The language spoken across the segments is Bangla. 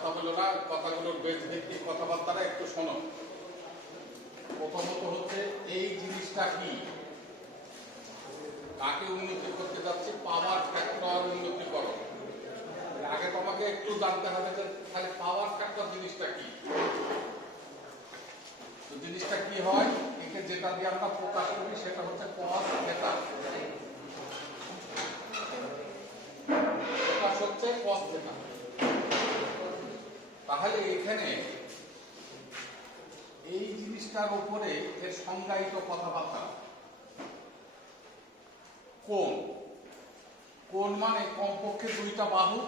কথা বলো না, কথাগুলোর বেশ ভিত্তিক কথাবার্তাটা একটু শোনো। প্রথমত হচ্ছে এই জিনিসটা কি, কাকে উন্নতি করতে যাচ্ছে? পাওয়ার ফ্যাক্টর উন্নতিকরণ। আগে তোমাকে একটু জানতে হবে যে তাহলে পাওয়ার ফ্যাক্টর জিনিসটা কি। তো জিনিসটা কি হয়, একে যেটা দিয়ে আমরা প্রকাশ করি সেটা হচ্ছে cos থিটা। প্রকাশ হচ্ছে cos থিটা। তাহলে এখানে এই জিনিসটার উপরে এর সংজ্ঞায়িত কথাবার্তা। কোণ, কোণ মানে কমপক্ষে দুইটা বাহু,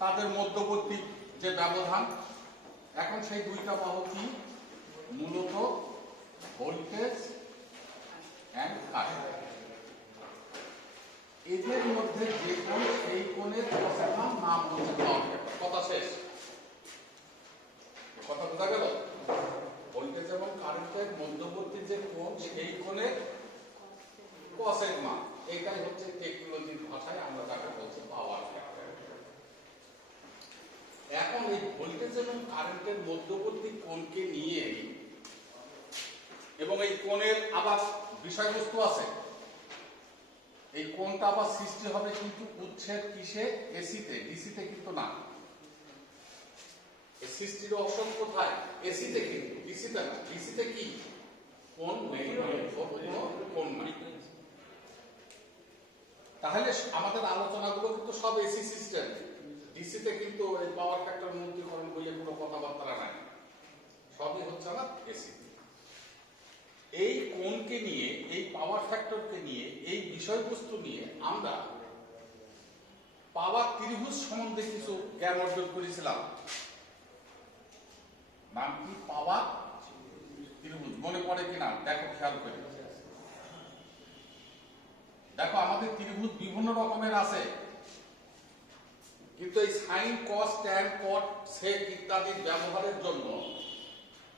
তাদের মধ্যবর্তী যে ব্যবধান। এখন সেই দুইটা বাহু কি? মূলত ভোল্টেজ এন্ড কারেন্ট। এদের মধ্যে যে কোণ, সেই কোণের নাম হচ্ছে পাওয়ার ফ্যাক্টর। কথা শেষ। কথা বোঝা গেল? ভোল্টেজ এবং কারেন্টের মধ্যবর্তী যে কোণ, সেই কোণের কসের মান। এটাই হচ্ছে টেকনোলজির ভাষায় আমরা যাকে বলছি পাওয়ার ফ্যাক্টর। এখন এই ভোল্টেজ এবং কারেন্টের মধ্যবর্তী কোণকে নিয়ে, এবং এই কোণের আবার বিষয়বস্তু আছে। এই কোণটা আবার সৃষ্টি হবে কিন্তু উচ্ছেদ কিসে? এসিতে, ডিসিতে কিন্তু না। এই সৃষ্টির অপশন কোথায়? এসিতে, কিন্তু ডিসিতে না। ডিসিতে কি কোণ নেই, কোণ নাই। তাহলে আমাদের আলোচনাগুলো কিন্তু সব এসি সিস্টেম। ডিসিতে কিন্তু এই পাওয়ার ফ্যাক্টর উন্নতিকরণ বলে কোনো কথাবার্তা নাই, সবই হচ্ছে আমার এসি। এই কোণকে নিয়ে, এই পাওয়ার ফ্যাক্টরকে নিয়ে, এই বিষয়বস্তু নিয়ে আমরা পাওয়ার ত্রিভুজ সম্বন্ধে কিছু জ্ঞান অর্জন করেছিলাম। নাম কি? পাওয়ার ত্রিভুজ। মনে পড়ে কিনা দেখো, খেয়াল করে দেখো। আমাদের ত্রিভুজ বিভিন্ন রকমের আছে, কিন্তু এই সাইন, কস, ট্যান, কট, সেক ইত্যাদির ব্যবহারের জন্য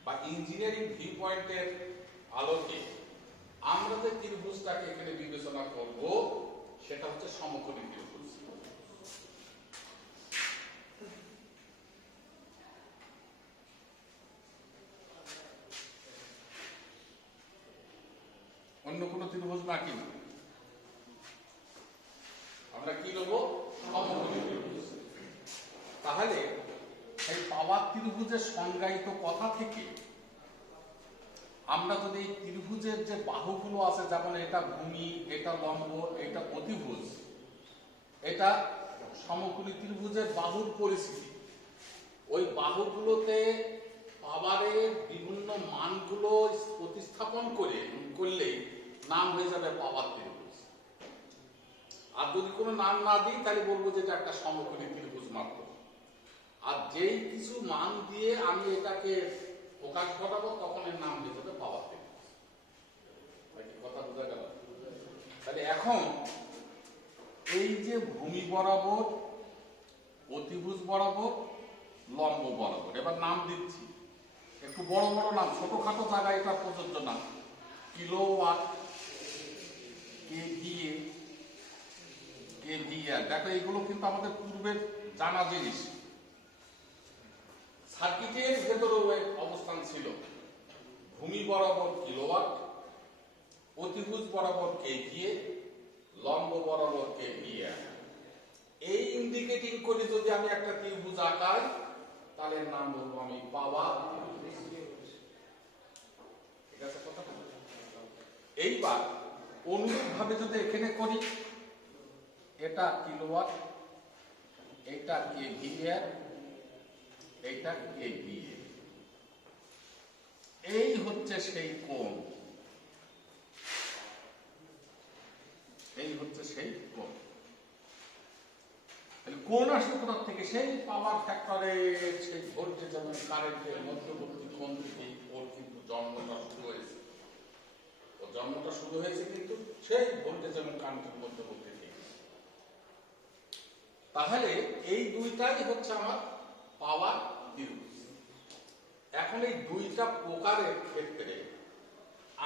বা ইঞ্জিনিয়ারিং ভিউ পয়েন্টের আলোকে আমরা যে ত্রিভুজটাকে এখানে বিবেচনা করব সেটা হচ্ছে সমকোণী ত্রিভুজ। অন্য কোন ত্রিভুজ না, কি আমরা কি নেব? সমকোণী ত্রিভুজ। তাহলে এই পাওয়ার ত্রিভুজের সংজ্ঞায়িত কথা থেকে আমরা যদি এই ত্রিভুজের যে বাহুগুলো আছে, যেমন এটা ভূমি, এটা লম্ব, এটা অতিভুজ, এটা সমকোণী ত্রিভুজের বাহুর পরিস্থিতি, ওই বাহুগুলোতে পাওয়ারের বিভিন্ন মানগুলো প্রতিস্থাপন করলেই নাম হয়ে যাবে পাওয়ার ত্রিভুজ। আর যদি কোনো নাম না দিই তাহলে বলবো যে এটা একটা সমকোণী ত্রিভুজ মাত্র। আর যেই কিছু মান দিয়ে আমি এটাকে প্রকাশ ঘটাবো তখন এর নাম হয়ে যাবে পাওয়ার ত্রিভুজ। কথা বোঝা গেল? তাহলে এখন এই যে ভূমি বরাবর, অতিভুজ বরাবর, লম্ব বরাবর, এবার নাম দিচ্ছি একটু বড় বড় নাম, ছোটখাটো জায়গায় এটা প্রযোজ্য না। Kilowatt, KVA, KVR. দেখো এইগুলো কিন্তু আমাদের পূর্বের জানা জিনিস। সার্কিটের ভেতরে অবস্থান ছিল। ভূমি বরাবর কিলোওয়াট, অতিভুজ বরাবর কেভিএ, লম্ব বরাবর কেভিআর। এই ইন্ডিকেটিং করে যদি আমি একটা ত্রিভুজ আঁকাই তাহলে নাম বলবো আমি পাওয়ার। ঠিক আছে কথা? এইবার অনুরূপ ভাবে যদি এখানে করি, এটা কিলোওয়াট, এটা কেভিআর, এটা কেভিএ, এই হচ্ছে সেই কোণ, এই হচ্ছে সেই কোণ। কোণ আসলে কোথা থেকে? সেই পাওয়ার ফ্যাক্টরের, সেই ভোল্টেজ এবং কারেন্টের মধ্যবর্তী কোণ থেকে ওর কিন্তু জন্মটা শুরু হয়েছে। ও জন্মটা শুরু হয়েছে কিন্তু সেই ভোল্টেজ এবং কারেন্টের মধ্যবর্তী থেকে। তাহলে এই দুইটাই হচ্ছে আমার পাওয়ার ত্রিভুজ। এখন এই দুইটা প্রকারের ক্ষেত্রে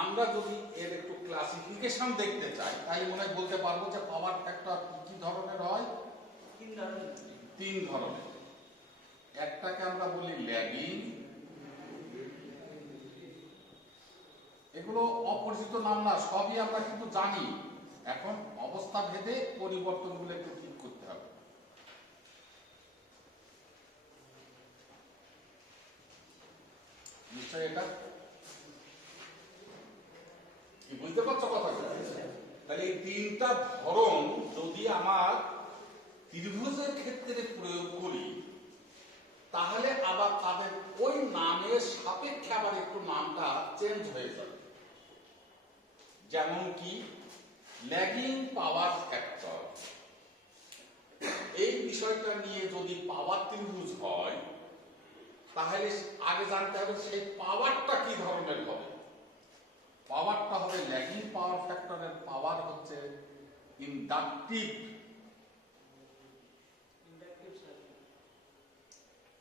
আমরা যদি এর একটু ক্লাসিফিকেশন দেখতে চাই তাই মনে হয় বলতে পারবো যে পাওয়ার ফ্যাক্টর কি ধরনের হয়? তিন ধরনের। পরিচিত নাম না, সবই আমরা কিন্তু জানি। এখন অবস্থা ভেদে পরিবর্তনগুলো একটু ঠিক করতে হবে। নিশ্চয় এটা কি বুঝতে পারছো কথা? তাহলে এই তিনটা ধরন যদি আমার ত্রিভুজের ক্ষেত্রে প্রয়োগ করি, তাহলে আবার তাদের ওই নামের সাপেক্ষে আবার একটু নামটা চেঞ্জ হয়ে যাবে। যেমন কি ল্যাগিং পাওয়ার ফ্যাক্টর, এই বিষয়টা নিয়ে যদি পাওয়ার ত্রিভুজ হয়, তাহলে আগে জানতে হবে সেই পাওয়ারটা কি ধরনের হবে। পাওয়ারটা হবে ল্যাগিং পাওয়ার ফ্যাক্টরের পাওয়ার হচ্ছে ইন্ডাকটিভ।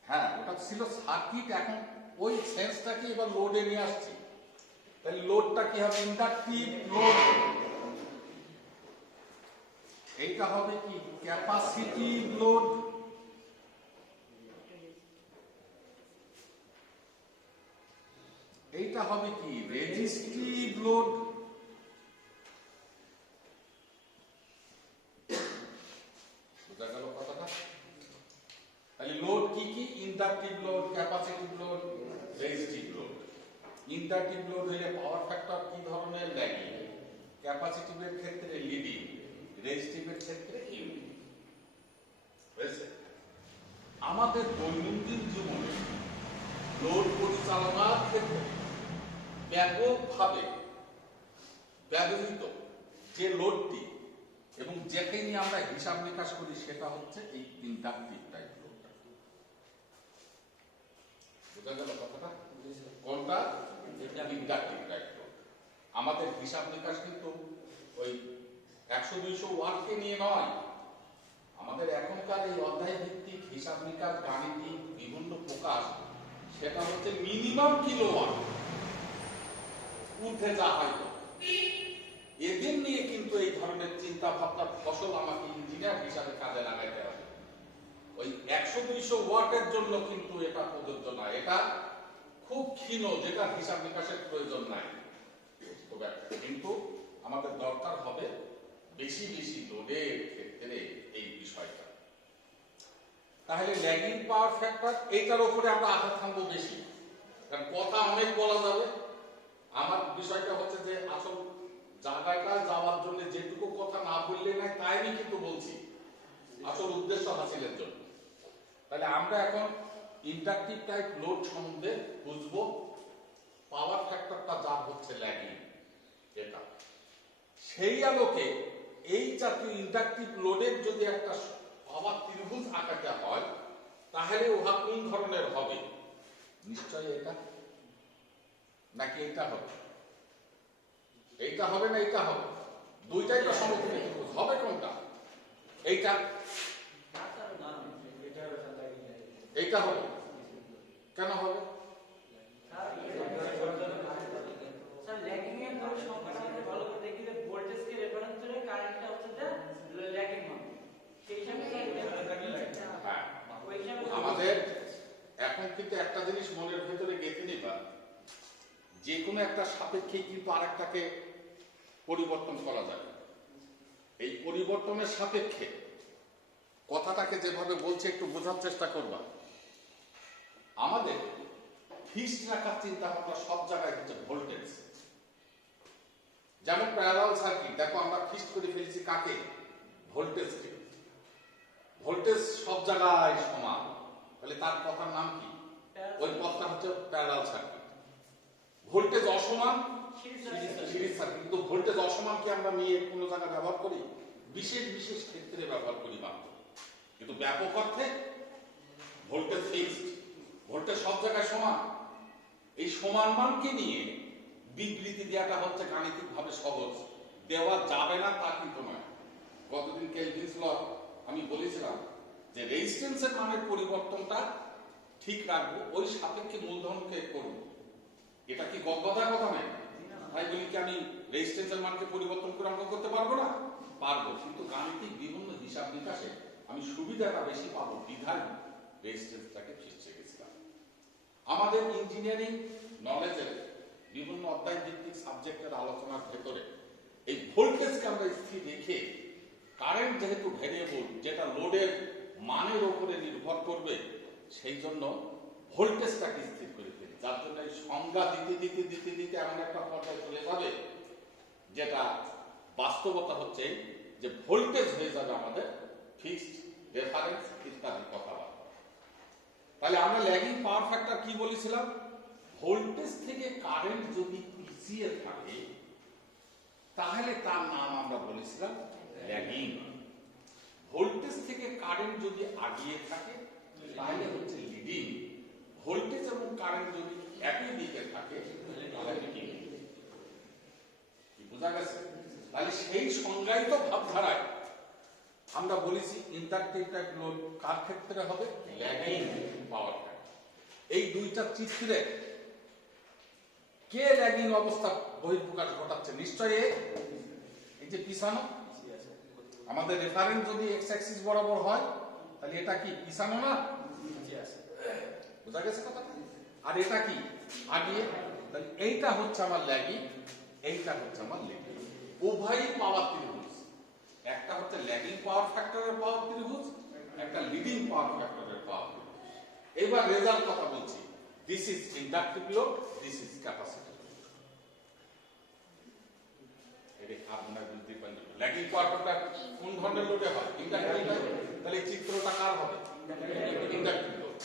হ্যাঁ, ওটা ছিল সার্কিট, এখন ওই সেন্সটাকে এবার লোডে নিয়ে আসছি। তাহলে লোডটা কি হবে? Inductive load. এইটা হবে কি? Capacitive load. এইটা হবে কি? Resistive load. বুঝা গেল কথাটা? তাহলে লোড কি কি? Inductive load, capacitive load, resistive load. Inductive load হলে পাওয়ার ফ্যাক্টর কি ধরনের? ল্যাগিং। ক্যাপাসিটিভের ক্ষেত্রে লিডিং, রেজিস্টিভের ক্ষেত্রে ইউনিং। হয়েছে? আমাদের দৈনন্দিন জীবনে লোড পরিচালনার ক্ষেত্রে ব্যাপকভাবে ব্যবহৃত যে লোডটি এবং যেকে নিয়ে আমরা হিসাব নিকাশ করি, সেটা হচ্ছে এই ইন্ডাকটিভ টাইপ লোডটা। বুঝা গেল কথাটা? কোনটা? Inductive type load. আমাদের হিসাব নিকাশ কিন্তু ওই 100-200 ওয়াটকে নিয়ে নয়। আমাদের এখনকার এই অধ্যায় ভিত্তিক হিসাব নিকাশ, গাণিতিক বিভিন্ন প্রকাশ, সেটা হচ্ছে মিনিমাম কিলোওয়াট, ঊর্ধ্বে যা হয়। এদের নিয়ে কিন্তু এই ধরনের চিন্তা ভাবনার ফসল আমাকে ইঞ্জিনিয়ার হিসাবে কাজে লাগাইতে হবে। ওই 100-200 ওয়াটের জন্য কিন্তু এটা প্রযোজ্য না। এটা খুব ক্ষীণ, যেটা হিসাব নিকাশের প্রয়োজন নাই। কিন্তু আমাদের দরকার হবে বেশি বেশি লোডের ক্ষেত্রে এই বিষয়টা। তাহলে ল্যাগিং পাওয়ার ফ্যাক্টর, এইটার উপরে আমরা আঘাত থাকবো বেশি, কারণ কথা অনেক বলা যাবে। আমার বিষয়টা হচ্ছে যে আসল জায়গাটা যাওয়ার জন্য যেটুকু কথা না বললে নাই, তাই আমি কিন্তু বলছি আসল উদ্দেশ্য হাসিলের জন্য। তাহলে আমরা এখন ইন্ডাকটিভ টাইপ লোড সম্বন্ধে বুঝবো। পাওয়ার ফ্যাক্টরটা যা হচ্ছে ল্যাগিং, এটা সেই আলোকে এই জাতীয় ইন্ডাকটিভ লোডের যদি একটা পাওয়ার ত্রিভুজ আঁকাতে হয়, তাহলে উহা কোন ধরনের হবে? নিশ্চয়ই এটা, নাকি এটা হবে? এইটা হবে না এইটা হবে? দুইটাই তো সমতুল্য ত্রিভুজ হবে। কোনটা? এইটা এইটা হবে। কেন হবে? আমাদের এখন কিন্তু একটা জিনিস মনের ভেতরে গেঁথে নিবা, যে কোনো একটা সাপেক্ষে কিন্তু আরেকটাকে পরিবর্তন করা যায়। এই পরিবর্তনের সাপেক্ষে কথাটাকে যেভাবে বলছে একটু বোঝার চেষ্টা করবা। আমাদের ফিক্সড রাখার চিন্তা ভাবনা সব জায়গায় হচ্ছে ভোল্টেজ। যেমন প্যারালাল সার্কিট, দেখো আমরা ফিক্সড করে ফেলেছি কাকে? ভোল্টেজকে। ভোল্টেজ সব জায়গায় সমান, তাহলে তার কথার নাম কি? ওই পথটা হচ্ছে প্যারালাল সার্কিট। ভোল্টেজ অসমান, সিরিজ সার্কিট। কিন্তু ভোল্টেজ অসমান কি আমরা নিয়ে কোনো জায়গায় ব্যবহার করি? বিশেষ বিশেষ ক্ষেত্রে ব্যবহার করি মাত্র। কিন্তু ব্যাপক অর্থে ভোল্টেজ ফিক্সড, ভোল্টেজ সব জায়গায় সমান। এই সমান মানকে নিয়ে বিবৃতি দেওয়াটা হচ্ছে গাণিতিক ভাবে সহজ। দেওয়া যাবে না তা কিন্তু নয়। গতদিন কেলভিনস ল আমি বলেছিলাম যে রেজিস্ট্যান্সের মানের পরিবর্তনটা ঠিক রাখবো, ওই সাপেক্ষে মূলধনকে করব। এটা কি গদবাধার কথা নয়? তাই বলি কি আমি রেজিস্ট্যান্সের মানকে পরিবর্তন করে অঙ্ক করতে পারবো না? পারবো, কিন্তু গাণিতিক বিভিন্ন হিসাব নিকাশে আমি সুবিধাটা বেশি পাবো বিধায় রেজিস্ট্যান্সটাকে ফিক্সড রেখেছিলাম। আমাদের ইঞ্জিনিয়ারিং নলেজের বিভিন্ন অধ্যায় ভিত্তিক সাবজেক্টের আলোচনার ভেতরে এই ভোল্টেজকে আমরা স্থির রেখে কারেন্ট যেহেতু ভেরিয়েবল যেটা লোডের মানের উপরে নির্ভর করবে সেই জন্য ভোল্টেজটাকে স্থির করে ফেলি, যার জন্য এই সংজ্ঞা দিতে দিতে দিতে দিতে এমন একটা পর্যায়ে চলে যাবে যেটা বাস্তবতা হচ্ছে যে ভোল্টেজ হয়ে যাবে আমাদের ফিক্সড রেফারেন্স ইত্যাদি কথাবার্তা। তাহলে আমরা ল্যাগিং পাওয়ার ফ্যাক্টর কি বলেছিলাম? ভোল্টেজ থেকে কারেন্ট যদি পিছিয়ে থাকে তাহলে তার নাম আমরা বলেছিলাম ল্যাগিং। ভোল্টেজ থেকে কারেন্ট যদি আগিয়ে থাকে তাহলে হচ্ছে লিডিং। ভোল্টেজ এবং কারেন্ট যদি একই দিকে থাকে তাহলে লিডিং। বোঝা গেছে? তাহলে সেই সংজ্ঞায়িত ভাবধারায় আমরা বলেছি ইন্ডাকটিভ টাইপ লোড কার ক্ষেত্রে হবে? Lagging power factor. এই দুইটা চিত্রে কে ল্যাগিং অবস্থা বহিঃপ্রকাশ ঘটাচ্ছে? নিশ্চয়ই এই যে পিছানো। আমাদের রেফারেন্স যদি এক্স অ্যাক্সিস বরাবর হয় তাহলে এটা কি পিছানো না? বোঝা গেছে কথা? আর এটা কি আগিয়ে? তাহলে এইটা হচ্ছে আমার ল্যাগিং, এইটা হচ্ছে আমার লিডিং। উভয়ই পাওয়ার ত্রিভুজ। একটা হচ্ছে ল্যাগিং পাওয়ার ফ্যাক্টরের পাওয়ার ত্রিভুজ, একটা লিডিং পাওয়ার ফ্যাক্টরের পাওয়ার ত্রিভুজ। এবার রেজাল্ট কথা বলছি। This is inductive load, this is capacitive load. এটা আপনারা বুঝতে পারলেন। ল্যাগিং পাওয়ার ফ্যাক্টর কোন ধরনের লোডে হয়? Inductive load. তাহলে এই চিত্রটা কার হবে? Inductive load.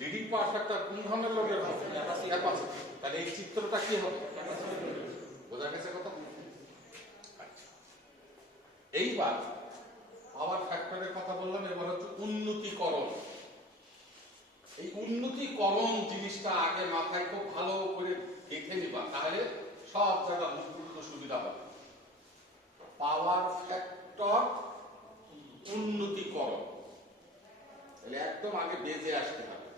Leading power factor কোন ধরনের লোডের হবে? ক্যাপাসিটিভ। তাহলে এই চিত্রটা কি হবে? বোঝা গেছে কথা? এইবার পাওয়ার ফ্যাক্টরের কথা বললাম, এবার হচ্ছে উন্নতিকরণ। এই উন্নতিকরণ জিনিসটা আগে মাথায় খুব ভালো করে দেখে নিবা, তাহলে সব জায়গা বুঝতে সুবিধা হবে। পাওয়ার ফ্যাক্টর উন্নতিকরণ, তাহলে একদম আগে বেজে আসতে হবে।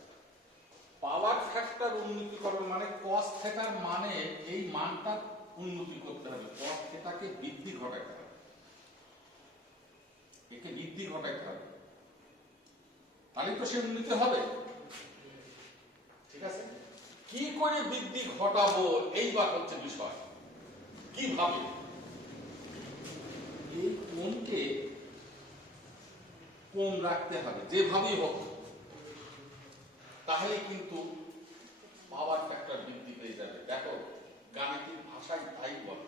পাওয়ার ফ্যাক্টর উন্নতিকরণ মানে cos থিটার মানে এই মানটা উন্নতি করতে হবে, cos থিটাকে বৃদ্ধি ঘটাতে হবে, একে বৃদ্ধি ঘটাতে হবে, তাহলে তো সে উন্নতি হবে। ঠিক আছে? কি করে বৃদ্ধি ঘটাবো এইবার হচ্ছে বিষয়। কিভাবে? এই কোণকে কম রাখতে হবে যেভাবেই হোক, তাহলে কিন্তু পাওয়ার ফ্যাক্টর বৃদ্ধি পেয়ে যাবে। দেখো গাণিতিক ভাষায় তাই বলে।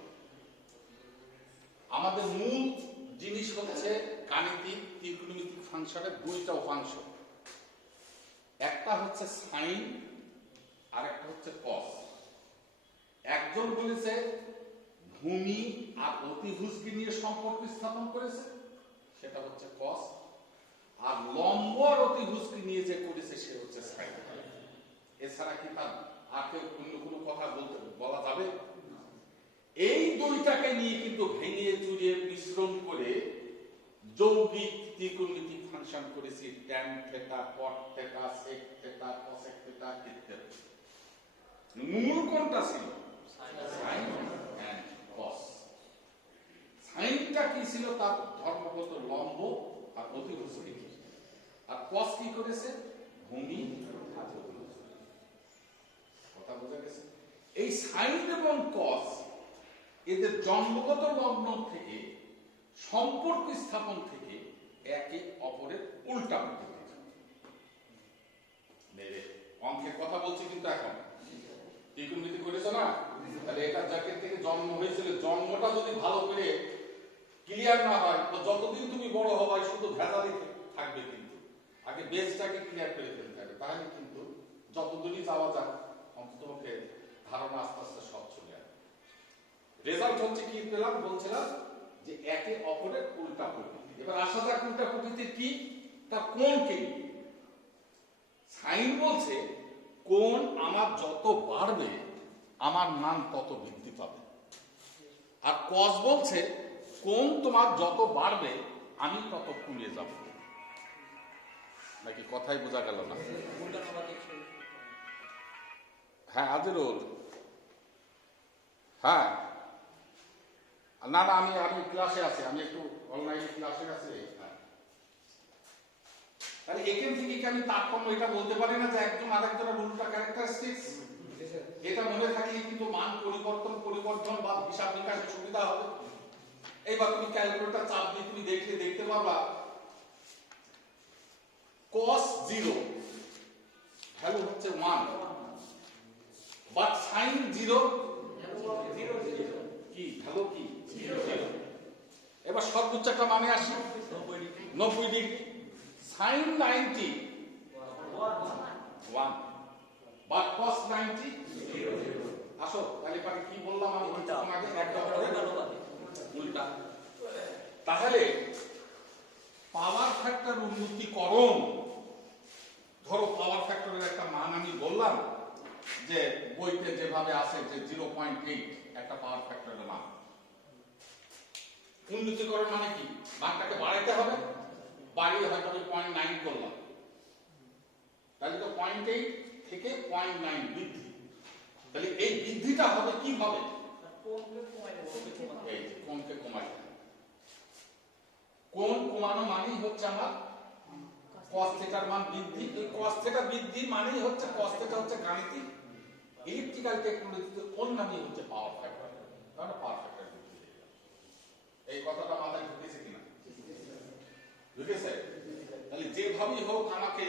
আমাদের মূল জিনিস হচ্ছে গাণিতিক ত্রিকোণমিতিক ফাংশনের দুইটা উপাংশ, একটা হচ্ছে সাইন আর একটা হচ্ছে কস। একজন বলেছে ভূমি আর অতিভুজকে নিয়ে সম্পর্ক স্থাপন করেছে, সেটা হচ্ছে কস। আর লম্ব আর অতিভুজকে নিয়ে যে করেছে সে হচ্ছে সাইন। এছাড়া কি তার আর কেউ অন্য কোনো কথা বলা যাবে? এই দুইটাকে নিয়ে কিন্তু ভেঙে চুরিয়ে মিশ্রণ করে যৌগিক ত্রিকোণমিতিক ফাংশন করেছি, tan theta, cot theta, sec theta, cosec theta ইত্যাদি। মূল কোনটা ছিল? সাইন এন্ড কস। সাইনটা কি ছিল? তার ধর্মগত লম্ব আর অতিভুজ রেখে। আর কস কি করেছে? ভূমি আর অতিভুজ। কথা বোঝা গেছে? এই সাইন এবং কস এদের জন্মগত লগ্ন থেকে সম্পর্ক স্থাপন থেকে একে অপরের উল্টা হতে পারে। অঙ্কের কথা বলছি কিন্তু এখন ত্রিকোণমিতি করেছো না? তাহলে এটা জায়গা থেকে জন্ম হয়েছিল, জন্মটা যদি ভালো করে ক্লিয়ার না হয় তো যতদিন তুমি বড় হবাই শুধু ভেজালি থাকবে। কিন্তু আগে বেসটাকে ক্লিয়ার করে ফেলতে হবে, তাহলে কিন্তু যতদূরই যাওয়া যাক অন্ততপক্ষে ধারণা আস্তে আস্তে সব চলে আসবে। রেজাল্ট হচ্ছে কি পেলাম? বলছিলাম যে একে অপরের উল্টা প্রকৃতি। এবার আসা যাক উল্টা প্রকৃতির কি? তার কোণকে নিয়ে। সাইন বলছে কোণ আমার যত বাড়বে আমার মান তত বৃদ্ধি পাবে। আর কস বলছে কোণ তোমার যত বাড়বে আমি তত কমে যাব। নাকি কথাই বোঝা গেল না? হ্যাঁ আজিরুল, হ্যাঁ না না আমি ক্লাসে আছি, আমি একটু অনলাইনে ক্লাসে আছি। তাহলে এখান থেকে কি আমি তারতম্য এটা বলতে পারি না যে একজন আরেকজনের উল্টা ক্যারেক্টারিস্টিক্স? এটা মনে থাকলে কিন্তু মান পরিবর্তন বা হিসাব নিকাশের সুবিধা হবে। এইবার তুমি ক্যালকুলেটর চাপ দিয়ে তুমি দেখতে পারবা cos 0 ভ্যালু হচ্ছে 1, বাট sin 0 কি ভ্যালু কি 0। এবার সর্বোচ্চ একটা মানে আসি 90 ডিগ্রি, sin 90 1, বাট cos 90 0। আসো তাহলে পরে কি বললাম আমি তোমাকে একটা উল্টা। তাহলে পাওয়ার ফ্যাক্টর উন্নতিকরণ, ধরো পাওয়ার ফ্যাক্টরের একটা মান আমি বললাম যে বইতে যেভাবে আছে যে 0.8 একটা পাওয়ার ফ্যাক্টরের মান। উন্নতিকরণ মানে কি, মানটাকে বাড়াইতে হবে, বাড়িয়ে হয়তো আমি 0.9 করলাম, তাহলে তো 0.8 থেকে 0.9 বৃদ্ধি। তাহলে এই বৃদ্ধিটা হবে কিভাবে, এই কোণকে কমাইতে। কোণ কমানো মানেই হচ্ছে আমার cos থিটার মান বৃদ্ধি। এই cos থিটা বৃদ্ধি মানেই হচ্ছে cos থিটা হচ্ছে গাণিতিক ইলেকট্রিক্যাল টেকনোলজিতে কোণ নামই হচ্ছে পাওয়ার ফ্যাক্টর। তাহলে পাওয়ার ফ্যাক্টর বৃদ্ধি। এই কথাটা মাথায় ঢুকেছে কিনা? ঢুকেছে। তাহলে যেভাবেই হোক আমাকে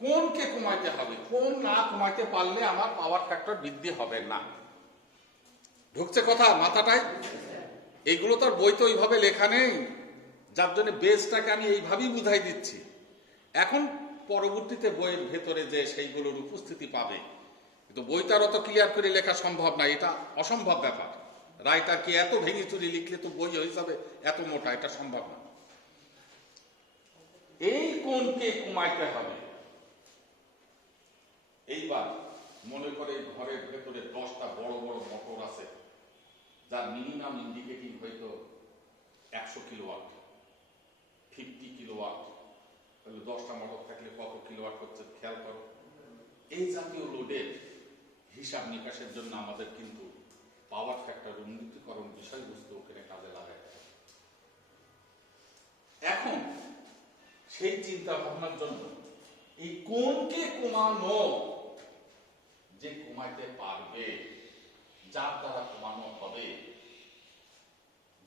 কোণকে কমাইতে হবে, কোণ না কমাইতে পারলে আমার পাওয়ার ফ্যাক্টর বৃদ্ধি হবে না। ঢুকছে কথা মাথাটায়? এইগুলো তো আর বইতে ওইভাবে লেখা নেই, যার জন্য বেসটাকে আমি এইভাবেই বুঝাই দিচ্ছি। এখন পরবর্তীতে বইয়ের ভেতরে যে সেইগুলোর উপস্থিতি পাবে, কিন্তু বইটার অত ক্লিয়ার করে লেখা সম্ভব না, এটা অসম্ভব ব্যাপার। রাইটারকে এত ভেঙে চুরি লিখলে তো বই হিসাবে এত মোটা, এটা সম্ভব না। এই কোণকে কমাইতে হবে। এইবার মনে করে ঘরের ভেতরে 10টা বড় বড় মোটর আছে, যার মিনিমাম ইন্ডিকেটিং হয়তো 100 কিলোওয়াট, 50 কিলোওয়াট। তাহলে 10টা মোটর থাকলে কত কিলোওয়াট হচ্ছে খেয়াল করো। এই জাতীয় লোডের হিসাব নিকাশের জন্য আমাদের কিন্তু পাওয়ার ফ্যাক্টর উন্নতিকরণ বিষয়বস্তু ওখানে কাজে লাগায়। এখন সেই চিন্তা ভাবনার জন্য এই কোণকে কমানো, যে কমাইতে পারবে, যার দ্বারা কমানো হবে,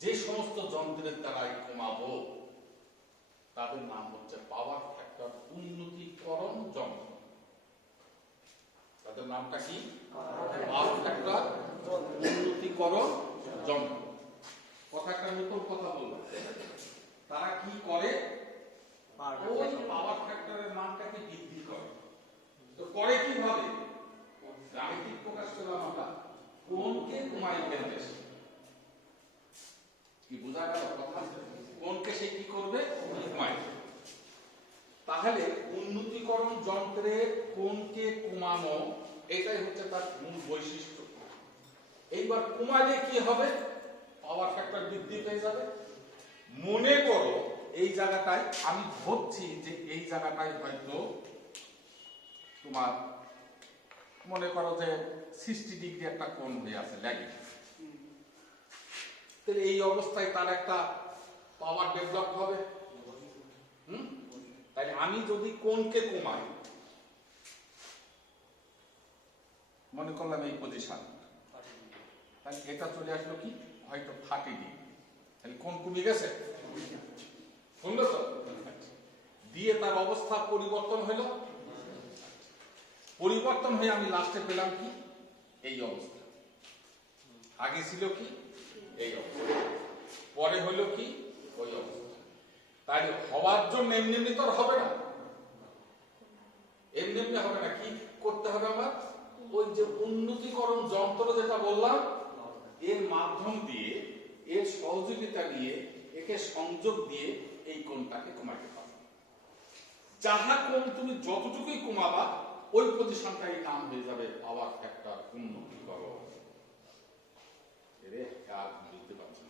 যে সমস্ত যন্ত্রের দ্বারা কমাবো, তাদের নাম হচ্ছে পাওয়ার ফ্যাক্টর উন্নতিকরণ যন্ত্র। তাদের নামটা কি? পাওয়ার ফ্যাক্টর উন্নতিকরণ যন্ত্র। কথা একটা নতুন কথা বলবো, তারা কি করে? ওই পাওয়ার ফ্যাক্টরের মানটাকে বৃদ্ধি করে। তো করে কিভাবে? গাণিতিক প্রকাশ করলাম আমরা, কোণকে কমাই ফেলবে। কি বোঝা গেল কথা? কোণকে সে কি করবে? কমাই। তাহলে উন্নতিকরণ যন্ত্রের কোণকে কমানো, এটাই হচ্ছে তার মূল বৈশিষ্ট্য। এইবার কমালে কি হবে? পাওয়ার ফ্যাক্টর বৃদ্ধি পেয়ে যাবে। মনে করো এই জায়গাটায় আমি ধরছি যে এই জায়গাটায় হয়তো তোমার মনে করো যে 60 ডিগ্রি একটা কোণ হয়ে আছে ল্যাগিং। তাহলে এই অবস্থায় তার একটা পাওয়ার ডেভেলপ হবে। তাই আমি যদি কোণকে কমাই, মনে করলাম এই পজিশন, তাহলে এটা চলে আসলো কি হয়তো 30 ডিগ্রি, তাহলে কোণ কমে গেছে। শুনলো তো? দিয়ে তার অবস্থা পরিবর্তন হলো, পরিবর্তন হয়ে আমি লাস্টে পেলাম কি এই অবস্থা। আগে ছিল কি এই অবস্থা, পরে হলো কি ওই অবস্থা। তাই হওয়ার জন্য এমনি এমনি তো হবে না, এমনি এমনি হবে না। কি করতে হবে আমার? ওই যে উন্নতিকরণ যন্ত্র যেটা বললাম, এর মাধ্যম দিয়ে, এর সহযোগিতা নিয়ে, একে সংযোগ দিয়ে এই কোণটাকে কমাতে পারবে। যাহা কোণ তুমি যতটুকুই কমাবা, ওই পজিশনটাই নাম হয়ে যাবে পাওয়ার ফ্যাক্টর উন্নতিকরণ। বুঝতে পারছেন?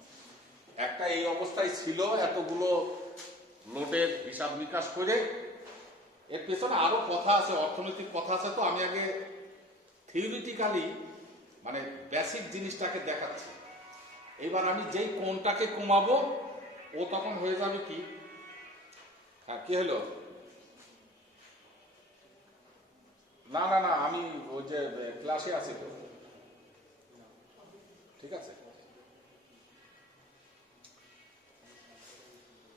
একটা এই অবস্থায় ছিল, এতগুলো লোডের হিসাব নিকাশ করে। এর পেছনে আরো কথা আছে, অর্থনৈতিক কথা আছে। তো আমি আগে থিওরিটিক্যালি মানে বেসিক জিনিসটাকে দেখাচ্ছি। এবার আমি যেই কোণটাকে কমাবো, ও তখন হয়ে যাবে কি, কি হলো না না না, আমি ওই যে ক্লাসে আছি তো, ঠিক আছে।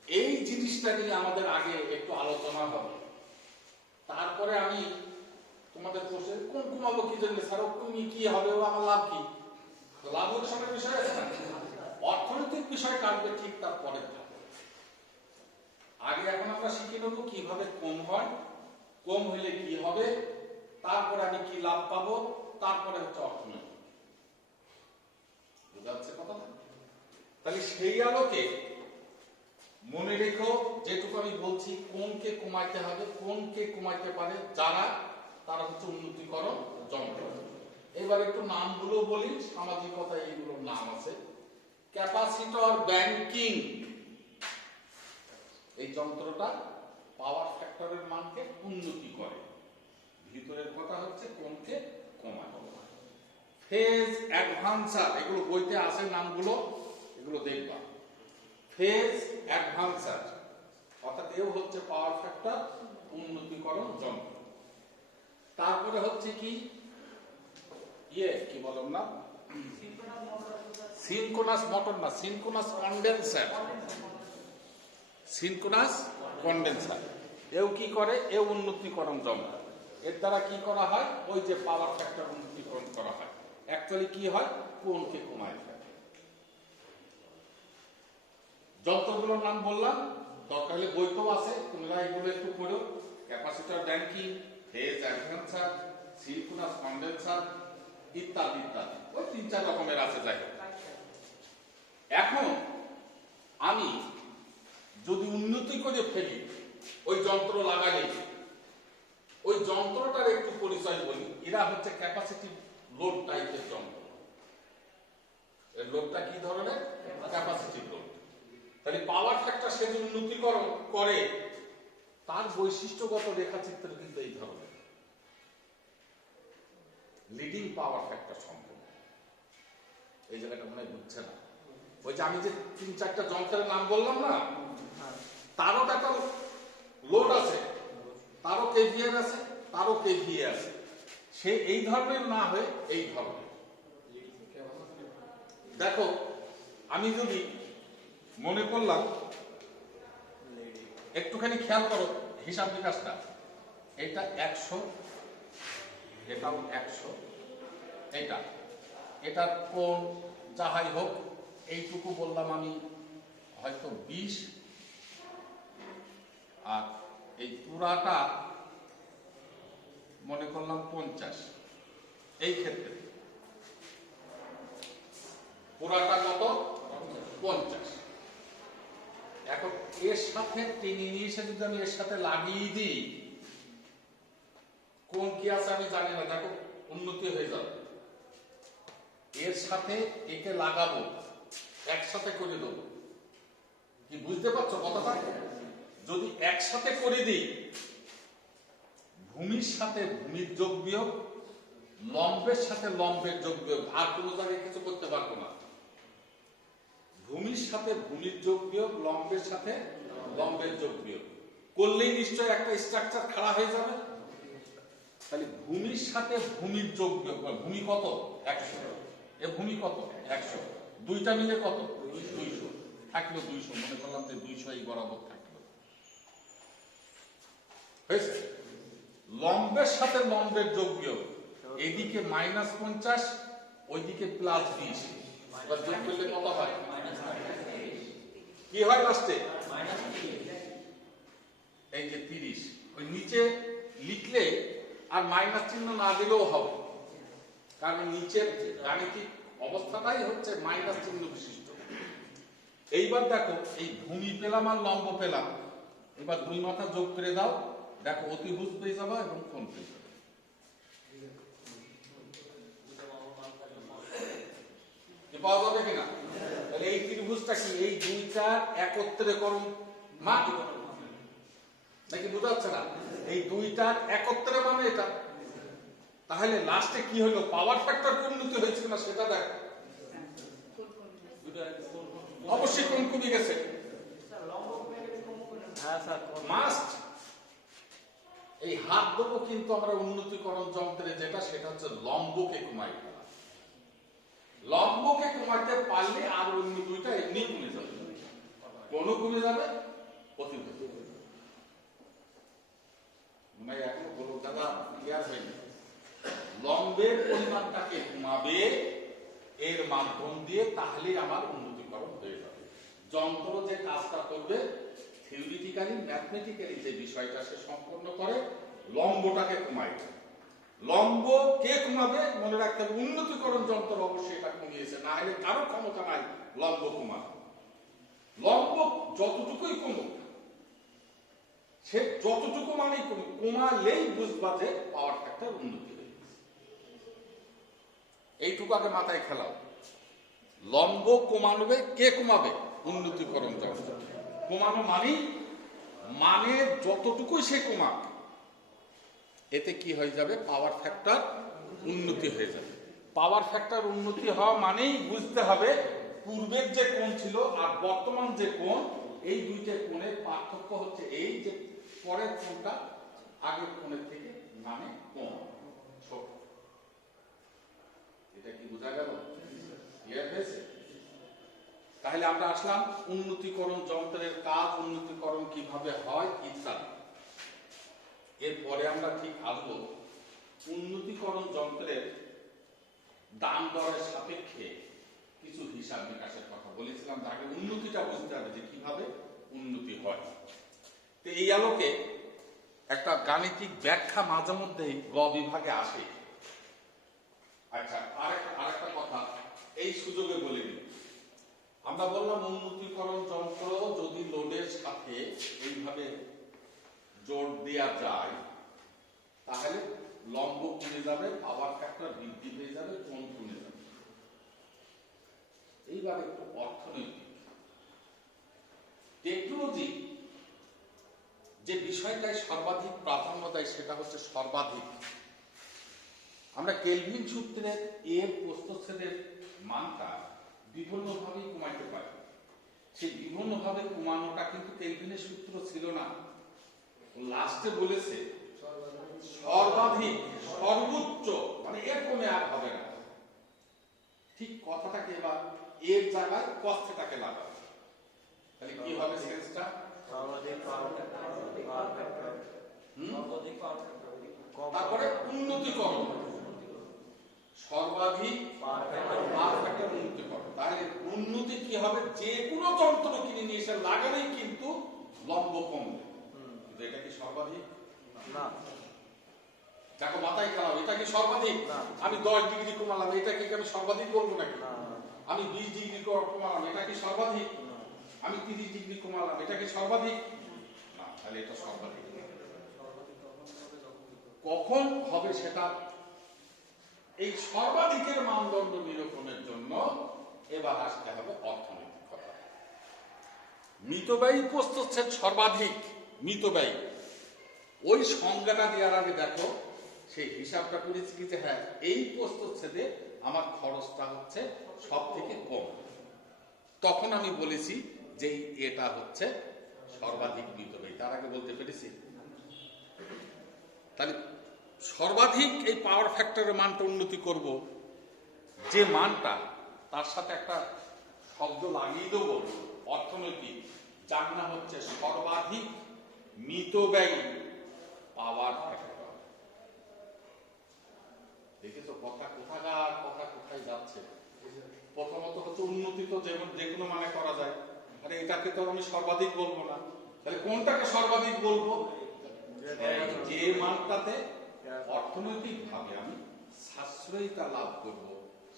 এই জিনিসটা নিয়ে আমাদের আগে একটু আলোচনা হবে, তারপরে আমি তোমাদের প্রশ্নে কোন কমাবো কি জানলে স্যার তুমি কি হবে, ও আমার লাভ কি, লাভ লোকসানের বিষয় আছে না, অর্থনৈতিক বিষয় কাটবে ঠিক তারপরে আগে। এখন আমরা শিখে নেবো কিভাবে কম হয়, কম হলে কি হবে, তারপরে আমি কি লাভ পাবো, তারপরে হচ্ছে অর্থনীতি। বুঝা যাচ্ছে কথা? তাহলে সেই আলোকে মনে রেখো যেটুকু আমি বলছি, কোনকে কমাইতে হবে, কোনকে কমাইতে পারে যারা, তারা হচ্ছে উন্নতিকরণ যন্ত্র। এবার একটু নামগুলো বলি, সামাজিকতা এইগুলোর নাম আছে। ক্যাপাসিটর ব্যাংকিং, এই যন্ত্রটা পাওয়ার ফ্যাক্টরের মানকে উন্নতি করে। ভিতরের কথা হচ্ছে কোনকে কমানো। ফেজ অ্যাডভান্সার, এগুলো বইতে আছে নামগুলো, এগুলো দেখবা। ফেজ অ্যাডভান্সার অর্থাৎ এও হচ্ছে পাওয়ার ফ্যাক্টর উন্নতিকরণ যন্ত্র। তারপরে হচ্ছে কি কি বললাম না, সিনক্রোনাস মোটর না, সিনক্রোনাস কন্ডেন্সার, সিনক্রোনাস কন্ডেন্সার এও কি করে, এও উন্নতিকরণ যন্ত্র। এর দ্বারা কি করা হয়, ওই যে পাওয়ার ফ্যাক্টর উন্নতিকরণ করা হয়। অ্যাকচুয়ালি কি হয়, কোনকে কমায় ফেলে। যন্ত্রগুলোর নাম বললাম, দরকার হলে বইতেও আছে, তোমরা এগুলো একটু পড়ো। Capacitor banking, phase adventure, synchronous condenser ইত্যাদি ইত্যাদি, ওই 3-4 রকমের আছে। যাই হোক, এখন আমি যদি উন্নতি করে ফেলি ওই যন্ত্র লাগালে, ওই যন্ত্রটার একটু পরিচয় বলি। এরা হচ্ছে ক্যাপাসিটিভ লোড টাইপের যন্ত্র। এর লোডটা কি ধরনের, ক্যাপাসিটিভ লোড। তাহলে পাওয়ার ফ্যাক্টর সে যদি উন্নতিকরণ করে, তার বৈশিষ্ট্যগত রেখাচিত্র কিন্তু এই ধরনের। লিডিং পাওয়ার ফ্যাক্টর সম্পর্ক এই জায়গাটা মনে হয় বুঝছে না। ওই যে আমি যে 3-4টা যন্ত্রের নাম বললাম না, তারও একটা লোড আছে, তারও কেভিএর আছে, তারও কেভিএ আছে। সে এই ধরনের না হয়ে এই ধরনের। দেখো, আমি যদি মনে করলাম, একটুখানি খেয়াল করো হিসাব নিকাশটা, এটা 100, এটাও 100, এটার কোণ যাহাই হোক, এইটুকু বললাম আমি হয়তো 20, আর এই পুরাটা মনে করলাম 50। এই ক্ষেত্রে পুরাটা কত, 50। এখন এর সাথে টেনে নিয়ে এসে যদি আমি এর সাথে লাগিয়ে দিই, কোন কি আছে আমি জানি না, দেখো উন্নতি হয়ে যাবে। এর সাথে একে লাগাবো, একসাথে করে দেবো। কি বুঝতে পারছো কথাটা? যদি একসাথে করে দিই, ভূমির সাথে ভূমির যোগ বিয়োগ, লম্বের সাথে লম্বের যোগ বিয়োগ, আর কোনো জায়গায় কিছু করতে পারবো না। ভূমির সাথে ভূমির যোগ বিয়োগ, লম্বের সাথে লম্বের যোগ বিয়োগ করলেই নিশ্চয় একটা স্ট্রাকচার খাড়া হয়ে যাবে। তাহলে ভূমির সাথে ভূমির যোগ বিয়োগ, ভূমি কত 100, এ ভূমি কত 100, দুইটা মিলে কত 200, থাকলো 200। মনে করলাম যে 200 এই বরাবর থাকলো, হয়েছে। লম্বের সাথে লম্বের যোগ বিয়োগ, এদিকে -50, ওইদিকে +20, এবার যোগ করলে কত হয়, কি হয় লাস্টে, এই যে 30। ওই নিচে লিখলে আর মাইনাস চিহ্ন না দিলেও হবে, কারণ নিচের গাণিতিক অবস্থাটাই হচ্ছে মাইনাস চিহ্ন বিশিষ্ট। এইবার দেখো, এই ভূমি পেলাম আর লম্ব পেলাম, এবার দুই মাথা যোগ করে দাও, দেখো অতিভুজ পেয়ে যাবা এবং কোণ পেয়ে যাবে। পাওয়া যাবে কিনা? তাহলে এই ত্রিভুজটা কি, এই দুইটা একত্রীকরণ মান নাকি বোঝা যাচ্ছে না? এই দুইটার একত্রে মানে এটা। তাহলে লাস্টে কি হলো, পাওয়ার ফ্যাক্টর উন্নতি হয়েছে কিনা সেটা দেখো। অবশ্যই কোণ কমে গেছে, মাস্ট। এই হাত দেবো কিন্তু আমরা উন্নতিকরণ যন্ত্রে যেটা সেটা হচ্ছে লম্বকে কমাই ফেলা। লম্বকে কমাইতে পারলে আর অন্য দুইটা এমনি কমে যাবে, কোন কমে যাবে, অতিভুজ। এখনো বলো দাদা ক্লিয়ার হয়নি? লম্বের পরিমাণটাকে কমাবে এর মাধ্যম দিয়ে, তাহলে আমার উন্নতিকরণ হয়ে যাবে। যন্ত্র যে কাজটা করবে থিওরিটিক্যালি ম্যাথমেটিক্যালি যে বিষয়টা সে সম্পন্ন করে, লম্বটাকে কমায়। লম্ব কে কমাবে? মনে রাখতে হবে উন্নতিকরণ যন্ত্র অবশ্যই এটা কমিয়েছে, না হলে কারো ক্ষমতা নাই লম্ব কমানো। লম্ব যতটুকুই কমুক, সে যতটুকু মানেই কমুক, কমালেই বুঝবা যে পাওয়ার ফ্যাক্টর উন্নতি হয়ে গেছে। এইটুকু আগে মাথায় খেলাও। লম্ব কমাবে কে কমাবে? উন্নতিকরণ যন্ত্র। কমানো মানে যতটুকুই সে কমাক, এতে কি হয়ে যাবে? পাওয়ার ফ্যাক্টর উন্নতি হয়ে যাবে। পাওয়ার ফ্যাক্টর উন্নতি হওয়া মানেই বুঝতে হবে পূর্বের যে কোণ ছিল আর বর্তমান যে কোণ, এই দুইটা কোণের পার্থক্য হচ্ছে এই যে পরের কোণটা আগের কোণের থেকে মানে কম, ছোট। এটা কি বোঝা গেল? ক্লিয়ার হয়েছে? তাহলে আমরা আসলাম উন্নতিকরণ যন্ত্রের কাজ, উন্নতিকরণ কিভাবে হয় ইত্যাদি। এরপরে আমরা ঠিক আসবো উন্নতিকরণ যন্ত্রের দাম দরের সাপেক্ষে কিছু হিসাব নিকাশের কথা বলেছিলাম। আগে উন্নতিটা বুঝতে হবে যে কিভাবে উন্নতি হয়। তো এই আলোকে একটা গাণিতিক ব্যাখ্যা মাঝে মধ্যেই গ বিভাগে আসে। আচ্ছা, আরেকটা কথা এই সুযোগে বলে দিই। আমরা বললাম উন্নতিকরণ যন্ত্র যদি লোডের সাথে এইভাবে জোর দেওয়া যায়, তাহলে লম্ব কমে যাবে, পাওয়ার ফ্যাক্টর বৃদ্ধি পেয়ে যাবে, কোণ কমে যাবে। এইবার একটু অর্থনৈতিক টেকনোলজি যে বিষয়টায় সর্বাধিক প্রাধান্য দেয় সেটা হচ্ছে সর্বাধিক। আমরা কেলভিন সূত্রের এর প্রস্থচ্ছেদের মানটা বিভিন্নভাবেই কমাইতে পারি। সেই বিভিন্নভাবে কমানোটা কিন্তু কেলভিনের সূত্র ছিল না। লাস্টে বলেছে সর্বাধিক, সর্বোচ্চ, মানে এর কমে আর হবে না। ঠিক কথাটাকে এবার এর জায়গায় cos থিটাকে লাগাবে, তাহলে কি হবে সেন্সটা? তারপরে উন্নতিকরণ, সর্বাধিক পাওয়ার ফ্যাক্টর উন্নতিকরণ। তাহলে উন্নতি কি হবে? যে কোনো যন্ত্র কিনে নিয়ে এসে লাগালেই কিন্তু লম্ব কমবে। কিন্তু এটা কি সর্বাধিক? না। দেখো মাথায় খেলাও, এটা কি সর্বাধিক? আমি 10 ডিগ্রি কমালাম, এটা কি আমি সর্বাধিক বলবো নাকি? আমি 20 ডিগ্রি কমালাম, এটা কি সর্বাধিক? আমি 30 ডিগ্রি কমালাম, এটা কি সর্বাধিক? না। তাহলে এটা সর্বাধিক কখন হবে সেটা, এই সর্বাধিকের মানদণ্ড নিরূপণের জন্য এবার আসতে হবে অর্থনৈতিক কথা। মিতব্যয়ী প্রস্থচ্ছেদ সর্বাধিক মিতব্যয়ী, ওই সংজ্ঞাটা দেওয়ার আগে দেখো সেই হিসাবটা করেছি কি যে হ্যাঁ এই প্রস্থচ্ছেদে আমার খরচটা হচ্ছে সব থেকে কম। তখন আমি বলেছি যে এটা হচ্ছে সর্বাধিক মিতব্যয়ী। তার আগে বলতে পেরেছি? তাহলে সর্বাধিক এই পাওয়ার ফ্যাক্টরের মানটা উন্নতি করব, যে মানটা তার সাথে একটা শব্দ লাগিয়ে দেবো অর্থনৈতিক, যার নাম হচ্ছে সর্বাধিক মিতব্যয়ী পাওয়ার ফ্যাক্টর। দেখেছো কথা কোথাকার কথা কোথায় যাচ্ছে? প্রথমত হচ্ছে উন্নতি তো যেমন যে কোনো মানে করা যায়, আরে এটাকে তো আমি সর্বাধিক বলবো না, তাহলে কোনটাকে সর্বাধিক বলবো? যে মানটাতে অর্থনৈতিক ভাবে আমি সাশ্রয়িতা লাভ করব,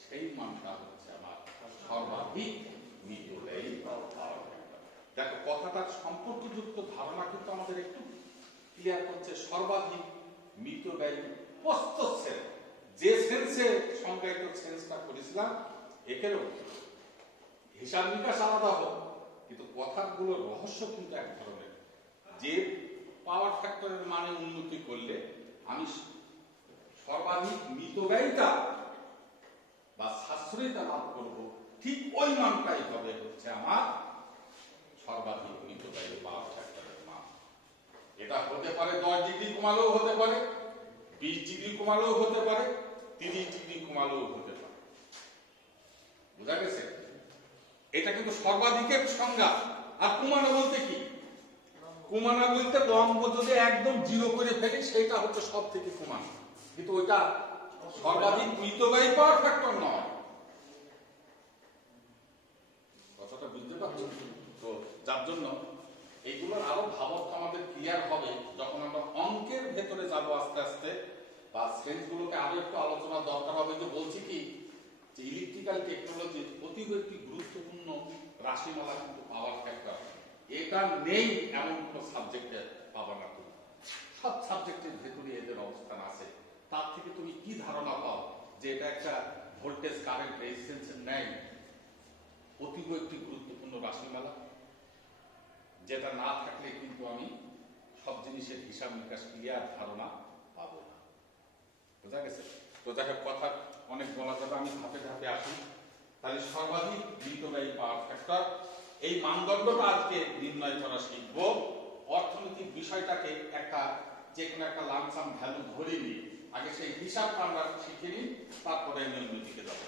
সেই মানটা হচ্ছে আমার সর্বাধিক মিতব্যয়ী পাওয়ার ফ্যাক্টর। দেখো কথাটার সম্পর্কযুক্ত ধারণা কিন্তু আমাদের একটু ক্লিয়ার করছে। সর্বাধিক মিতব্যয়ী প্রস্থচ্ছেদ, যে সেন্সে সংজ্ঞায়িত সেন্সটা করেছিলাম, একেরও হিসাব নিকাশ আলাদা হোক, কিন্তু কথাগুলোর রহস্য কিন্তু এক ধরনের। যে পাওয়ার ফ্যাক্টরের মানে উন্নতি করলে আমি সর্বাধিক মিতব্যয়িতা বা সাশ্রয়িতা লাভ করব, ঠিক ওই মানটাই হবে হচ্ছে আমার সর্বাধিক মিতব্যয়ী পাওয়ার ফ্যাক্টরের মান। এটা হতে পারে 10 ডিগ্রি কমালেও হতে পারে, 20 ডিগ্রি কমালেও হতে পারে, 30 ডিগ্রি কমালেও হতে পারে। বুঝা গেছে? এটা কিন্তু সর্বাধিকের সংজ্ঞা। আর কমানো বলতে কি? কমানো বলতে লম্ব যদি একদম 0 করে ফেলি সেটা হচ্ছে সব থেকে কমানো, কিন্তু ওইটা সর্বাধিক মিতব্যয়ী পাওয়ার ফ্যাক্টর নয়। কথাটা বুঝতে পারছো? তো যার জন্য এইগুলোর আরো ভাবক আমাদের ক্লিয়ার হবে যখন আমরা অঙ্কের ভেতরে যাব আস্তে আস্তে, বা সেন্সগুলোকে আরো একটু আলোচনা দরকার হবে। যে বলছি কি, যে ইলেকট্রিক্যাল টেকনোলজির অতি একটি গুরুত্বপূর্ণ রাশিমালা কিন্তু পাওয়ার ফ্যাক্টর। এটা নেই এমন কোন সাবজেক্টে পাবা না তুমি। সব সাবজেক্টের ভেতরে এদের অবস্থান আছে। তার থেকে তুমি কি ধারণা পাও যে এটা একটা ভোল্টেজ কারেন্ট রেজিস্ট্যান্সের ন্যায় অতীব একটি গুরুত্বপূর্ণ রাশিমালা, যেটা না থাকলে কিন্তু আমি সব জিনিসের হিসাব নিকাশ ক্লিয়ার ধারণা পাবো না। বোঝা গেছে? তো যাই হোক, কথা অনেক বলা যাবে, আমি ধাপে ধাপে আসি। তাহলে সর্বাধিক মিতব্যয়ী পাওয়ার ফ্যাক্টর, এই মানদণ্ডটা আজকে নির্ণয় করা শিখব। অর্থনৈতিক বিষয়টাকে একটা যে কোনো একটা লামসাম ভ্যালু ধরে নিয়ে আগে সেই হিসাবটা আমরা শিখে নিই, তারপরে আমি অন্যদিকে যাব।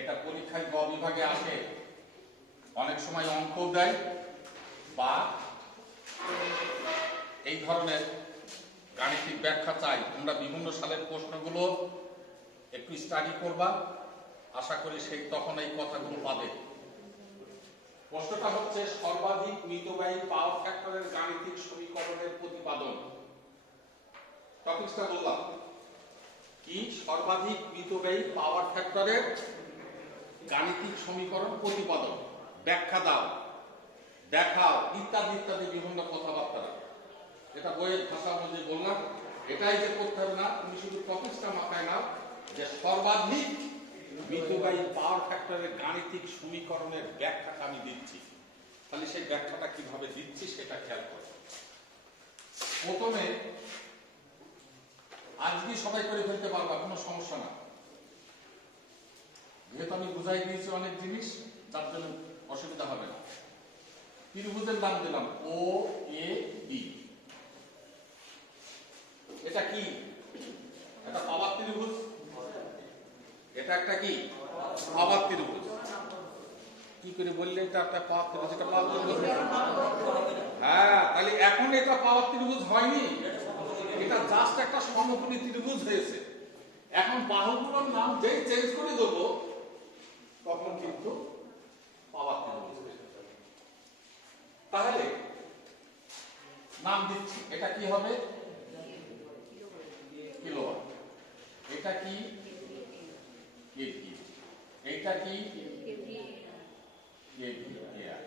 এটা পরীক্ষায় গ বিভাগে আসে, অনেক সময় অঙ্ক দেয় বা এই ধরনের গাণিতিক ব্যাখ্যা চাই। তোমরা বিভিন্ন সালের প্রশ্নগুলো একটু স্টাডি করবা, আশা করি সেই তখন এই কথাগুলো পাবে। প্রশ্নটা হচ্ছে সর্বাধিক মিতব্যয়ী পাওয়ার ফ্যাক্টরের গাণিতিক সমীকরণের প্রতিপাদন। টপিকটা বললাম কি, সর্বাধিক মিতব্যয়ী পাওয়ার ফ্যাক্টরের গাণিতিক সমীকরণ প্রতিপাদন, ব্যাখ্যা দাও, দেখাও, ইত্যাদি ইত্যাদি বিভিন্ন কথাবার্তা। এটা বইয়ের ভাষা অনুযায়ী বললাম। এটাই যে করতে হবে না, তুমি শুধু টপিকটা মাথায় নাও যে সর্বাধিক মিতব্যয়ী পাওয়ার ফ্যাক্টরের গাণিতিক সমীকরণের ব্যাখ্যাটা আমি দিচ্ছি। তাহলে সেই ব্যাখ্যাটা কিভাবে দিচ্ছি সেটা খেয়াল করো। প্রথমে আজকে সবাই করে ফেলতে পারবা, কোনো সমস্যা না, যেহেতু আমি বুঝাই দিয়েছি অনেক জিনিস, যার জন্য অসুবিধা হবে না। ত্রিভুজের নাম দিলাম ও এ বি। এটা কি? এটা পাওয়ার ত্রিভুজ। এটা একটা কি? পাওয়ার ত্রিভুজ। কি করে বললে এটা একটা পাওয়ার ত্রিভুজ? এটা পাওয়ার ত্রিভুজ। হ্যাঁ, তাহলে এখন এটা পাওয়ার ত্রিভুজ হয়নি, এটা জাস্ট একটা সমকোণী ত্রিভুজ হয়েছে। এখন বাহুগুলোর নাম যেই চেঞ্জ করে দেবো তখন কিন্তু পাওয়ার ত্রিভুজ হয়ে যাবে। তাহলে নাম দিচ্ছি, এটা কি হবে? কিলোওয়াট। এটা কি? কেভি। এটা কি? কেভিএআর।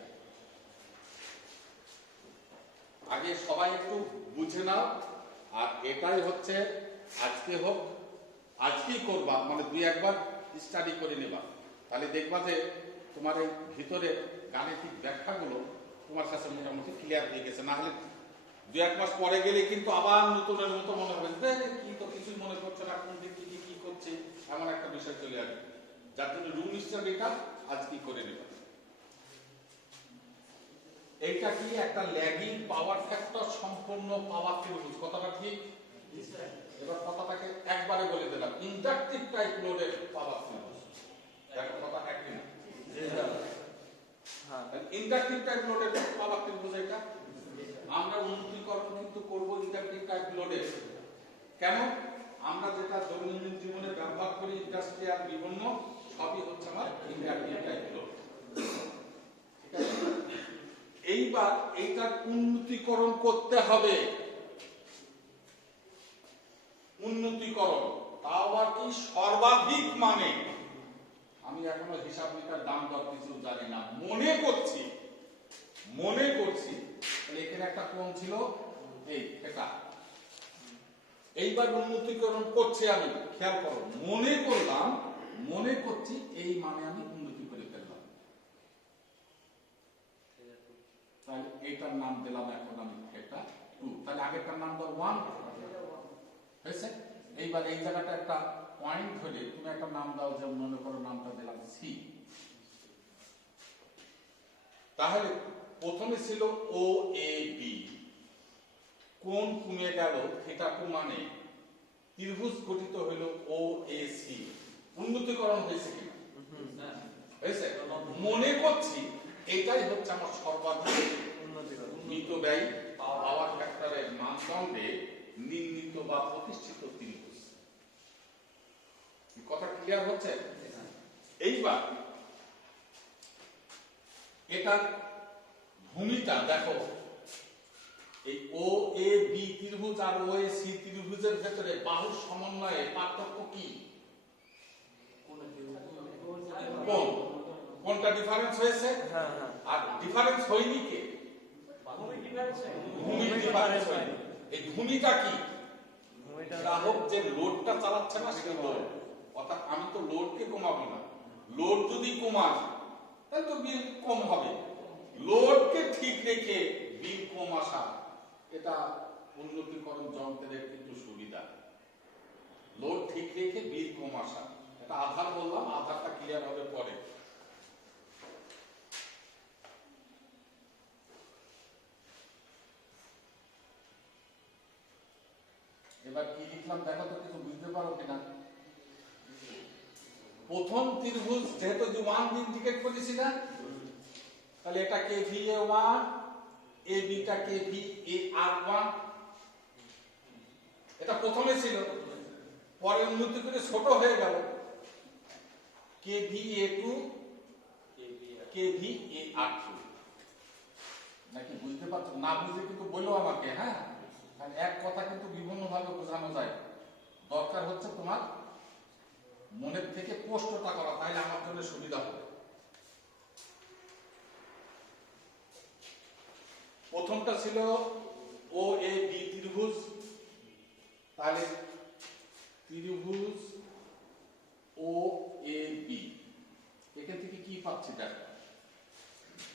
আগে সবাই একটু বুঝে নাও। আর এটাই হচ্ছে আজকে হোক, আজকেই করবা, মানে দুই একবার স্টাডি করে নেবা, তাহলে দেখবা যে তোমার এই ভিতরে গাণিতিক ব্যাখ্যাগুলো তোমার কাছে মোটামুটি ক্লিয়ার হয়ে গেছে। না হলে দু এক মাস পরে গেলে কিন্তু আবার নতুনের মতো মনে হবে, কি তো কিছুই মনে করছে না, কোন দিক থেকে কি করছে, এমন একটা বিষয় চলে আসবে। যার জন্য রুম স্টাডিটা আজকেই করে নেবা। এইটা কি? একটা ল্যাগিং পাওয়ার ফ্যাক্টর সম্পূর্ণ পাওয়ার ত্রিভুজ। কথাটা ঠিক? এবার কথাটাকে একবারে বলে দিলাম, ইন্ডাকটিভ টাইপ লোডের পাওয়ার ত্রিভুজ। দেখো কথা একই না? হ্যাঁ, ইন্ডাকটিভ টাইপ লোডের পাওয়ার ত্রিভুজ। এটা আমরা উন্নতিকরণ কিন্তু করব ইন্ডাকটিভ টাইপ লোডের। কেন? আমরা যেটা দৈনন্দিন জীবনে ব্যবহার করি, ইন্ডাস্ট্রিয়াল বিভিন্ন, সবই হচ্ছে আমার ইন্ডাকটিভ টাইপ লোড। ঠিক আছে? এইবার এইটার উন্নতিকরণ করতে হবে। উন্নতিকরণ তাও আবার কি? সর্বাধিক মানে আমি এখনো হিসাব নিকার দাম দর কিছু জানি না, মনে করছি এখানে একটা কোণ ছিল এই এটা। এইবার উন্নতিকরণ করছি আমি, খেয়াল করো, মনে করলাম, মনে করছি এই মানে আমি উন্নতি করে ফেললাম। তাহলে এইটার নাম দিলাম এখন আমি এটা 2। তাহলে আগেরটার নাম দাও 1 হয়েছে। এইবার এই জায়গাটা একটা পয়েন্ট হলে তুমি একটা নাম দাও, যে মনে করো নামটা দিলাম সি। তাহলে প্রথমে ছিল ও এ বি, কোণ কমে গেল থিটা টু, মানে ত্রিভুজ গঠিত হলো ও এ সি। উন্নতিকরণ হয়েছে কিনা? হয়েছে। মনে করছি এটাই হচ্ছে আমার সর্বাধিক মিতব্যয়ী পাওয়ার ফ্যাক্টরের মানদণ্ডে নির্ণীত বা প্রতিষ্ঠিত ত্রিভুজ। কথা ক্লিয়ার হচ্ছে? এইবার এটার ভূমিটা দেখো, এই ও এ বি ত্রিভুজ আর ও এ সি ত্রিভুজের ভেতরে বাহুর সমন্বয়ে পার্থক্য কি? কোনটা ডিফারেন্স হয়েছে? আর ডিফারেন্স হয়নি কে? ভূমি ডিফারেন্স হয়নি। এই ভূমিটা কি? গ্রাহক যে লোডটা চালাচ্ছে না সেই লোড। অর্থাৎ আমি তো লোডকে কমাবো না, লোড যদি কমাই তাহলে তো বিল কম হবে। লোডকে ঠিক রেখে বিল কম আসা, এটা উন্নতিকরণ যন্ত্রের কিন্তু সুবিধা। লোড ঠিক রেখে বিল কম আসা, এটা আধার বললাম, আধারটা ক্লিয়ার হবে পরে। এবার কি লিখলাম দেখো তো, কিছু বুঝতে পারো কিনা? প্রথম ত্রিভুজ যেহেতু যে 1 দিন টিকেট করেছি না, তাহলে এটা কে ভি এ 1, এ beta K V A R 1। এটা প্রথমে ছিল, পরে উন্নতি করে ছোট হয়ে গেল কে V A 2, K V A আর 2। নাকি বুঝতে পারছো? না বুঝে কিন্তু বলো আমাকে, হ্যাঁ? কারণ এক কথা কিন্তু বিভিন্ন ভাবে বোঝানো যায়। দরকার হচ্ছে তোমার মনের থেকে প্রশ্নটা করা, তাইলে আমার জন্য সুবিধা হবে। প্রথমটা ছিল ও এ বি ত্রিভুজ, তাহলে ত্রিভুজ ও এ বি, এখান থেকে কি পাচ্ছি দেখো।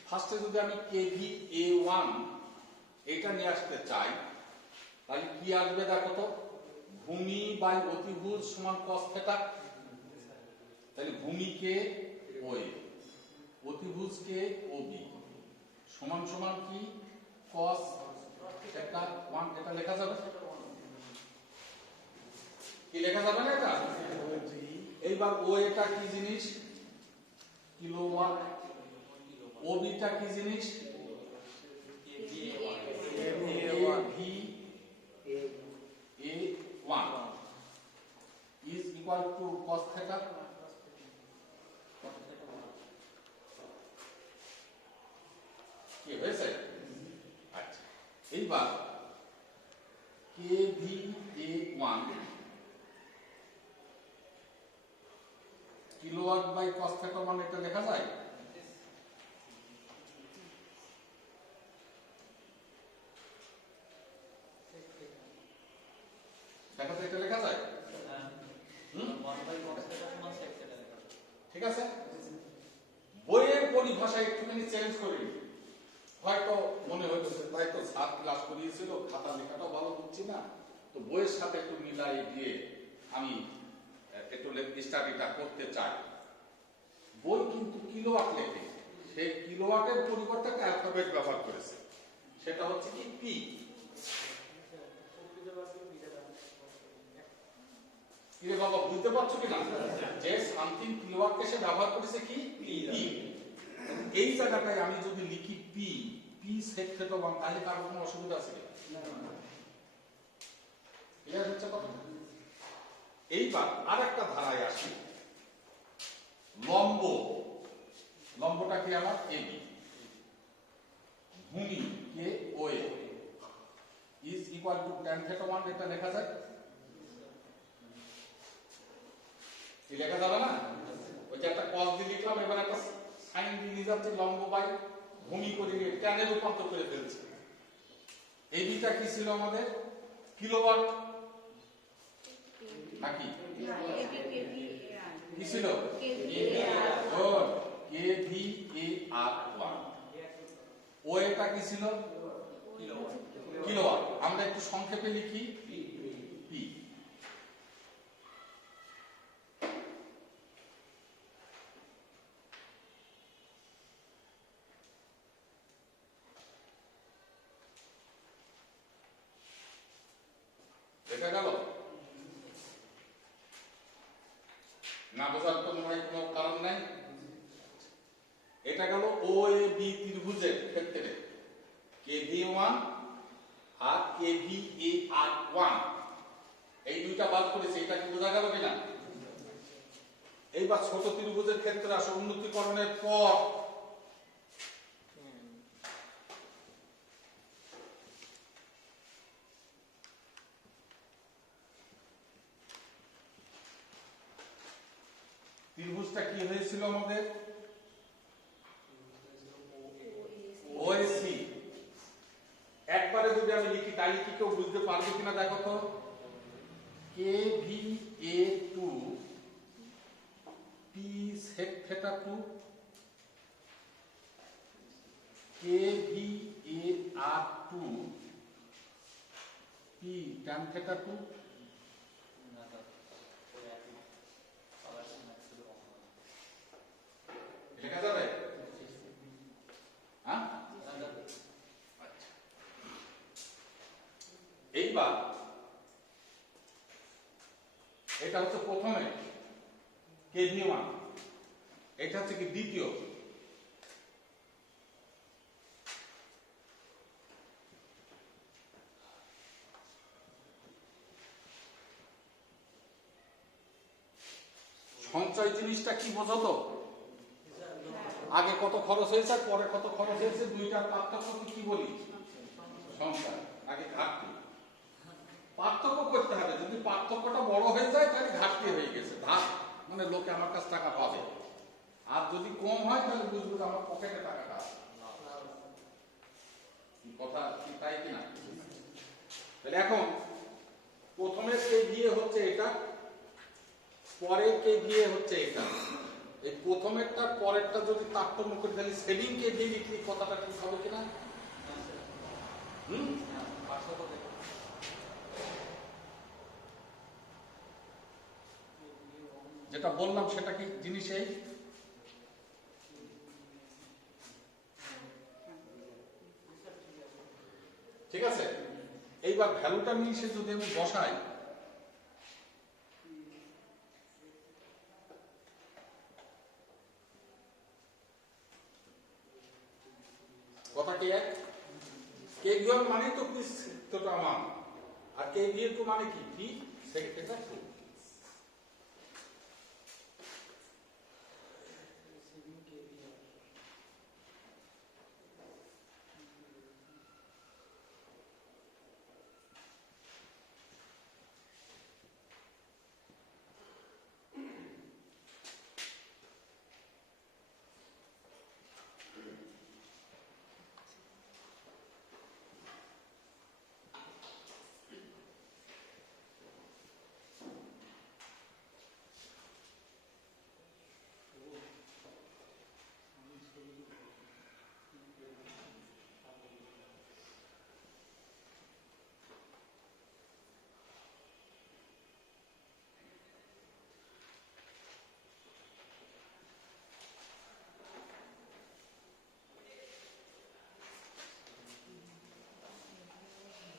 ফার্স্টে যদি আমি কে ভি এ 1 এটা নিয়ে আসতে চাই, তাহলে কি আসবে দেখো তো, ভূমি বাই অতিভুজ সমান cos থিটা। তাহলে ভূমিকে ও এ, অতিভুজকে ও বি সমান সমান কি cos থিটা 1। এটা লেখা যাবে? কি লেখা যাবে না এটা? এইবার ও এটা কি জিনিস? কিলোওয়াট। ও বিটা কি জিনিস? A1 is equal to cos theta। কি হয়েছে? আচ্ছা, এইবার kVA1 kilowatt by cos theta 1 এটা লেখা যায়? দেখো তো এটা লেখা যায়? ঠিক আছে, বইয়ের পরিভাষা একটুখানি চেঞ্জ করি। হয়তো মনে হইতেছে তাই তো স্যার ক্লাস করিয়েছিল, খাতা লেখাটাও ভালো বুঝছি না, তো বইয়ের সাথে একটু মিলাই দিয়ে আমি একটু স্টাডিটা করতে চাই। বই কিন্তু কিলোওয়াট লেখে, সেই কিলোওয়াটের পরিবর্তে একটা অ্যালফাবেট ব্যবহার করেছে, সেটা হচ্ছে কি পি। কিরে বাবা, বুঝতে পারছো কিনা যে সামথিং কিলোওয়াটকে সে ব্যবহার করেছে কি পি। এই জায়গাটায় আমি যদি লিখি পি, পি সেক থিটা 1, তাহলে কার কোনো অসুবিধা আছে কিনা? ক্লিয়ার হচ্ছে কথা? এইবার আরেকটা ধারায় আসি, লম্ব। লম্বটা কি আমার এবি, ভূমি কে O A is equal to tan theta 1। এটা লেখা যায়? কি লেখা যাবে না? ওই যে একটা cos দিয়ে লিখলাম, এবার একটা sin দিয়ে নিয়ে যাচ্ছে, লম্ব বাই ভূমি করে নিয়ে tan এ রূপান্তর করে ফেলছে। এবিটা কি ছিল আমাদের? কিলোওয়াট নাকি কি ছিল? kVAR1। ও এটা কি ছিল? কিলোওয়াট। আমরা একটু সংক্ষেপে লিখি পি। এটা গেল না, বোঝার কোনো কারণ নাই। এটা গেল ও এ বি ত্রিভুজের ক্ষেত্রে KV1 আর KVAR1, এই দুইটা বাদ করেছে। এটা কি বোঝা গেল কিনা? এইবার ছোট ত্রিভুজের ক্ষেত্রে আসো, উন্নতিকরণের পর ত্রিভুজটা কি হয়েছিল আমাদের? ওএসি। একবারে যদি আমি লিখি তাহলে কি কেউ বুঝতে পারবে কিনা দেখো তো। KVA2 P sec theta 2 KVAR2 P tan theta 2 লেখা যাবে? হ্যাঁ, এইবার এটা হচ্ছে প্রথমে KV1, এটা হচ্ছে কি দ্বিতীয়। সঞ্চয় জিনিসটা কি বোঝো তো? আগে কত খরচ হয়েছে আর পরে কত খরচ হয়েছে, দুইটার পার্থক্য কি বলি? সঞ্চয়। আগে ঘাটতি, পার্থক্য করতে হবে। যদি পার্থক্যটা বড় হয়ে যায় তাহলে ঘাটতি হয়ে গেছে, ধার, মানে লোকে আমার কাছে টাকা পাবে। আর যদি কম হয় তাহলে বুঝবো আমার পকেটে টাকাটা আছে। কথা কি তাই কিনা? তাহলে এখন প্রথমে KVA হচ্ছে এটা, পরে KVA হচ্ছে এটা। এই প্রথমেরটা পরেরটা যদি তারতম্য করে তাহলে সেভিং KVA লিখলে কথাটা ঠিক হবে কিনা? যেটা বললাম সেটা কি জিনিস? এই ঠিক আছে। এইবার ভ্যালুটা নিয়ে এসে যদি আমি বসাই, কথা কি এক? KV1 মানে তো কি তোটা মান, আর KVA2 মানে কি? P sec theta 2।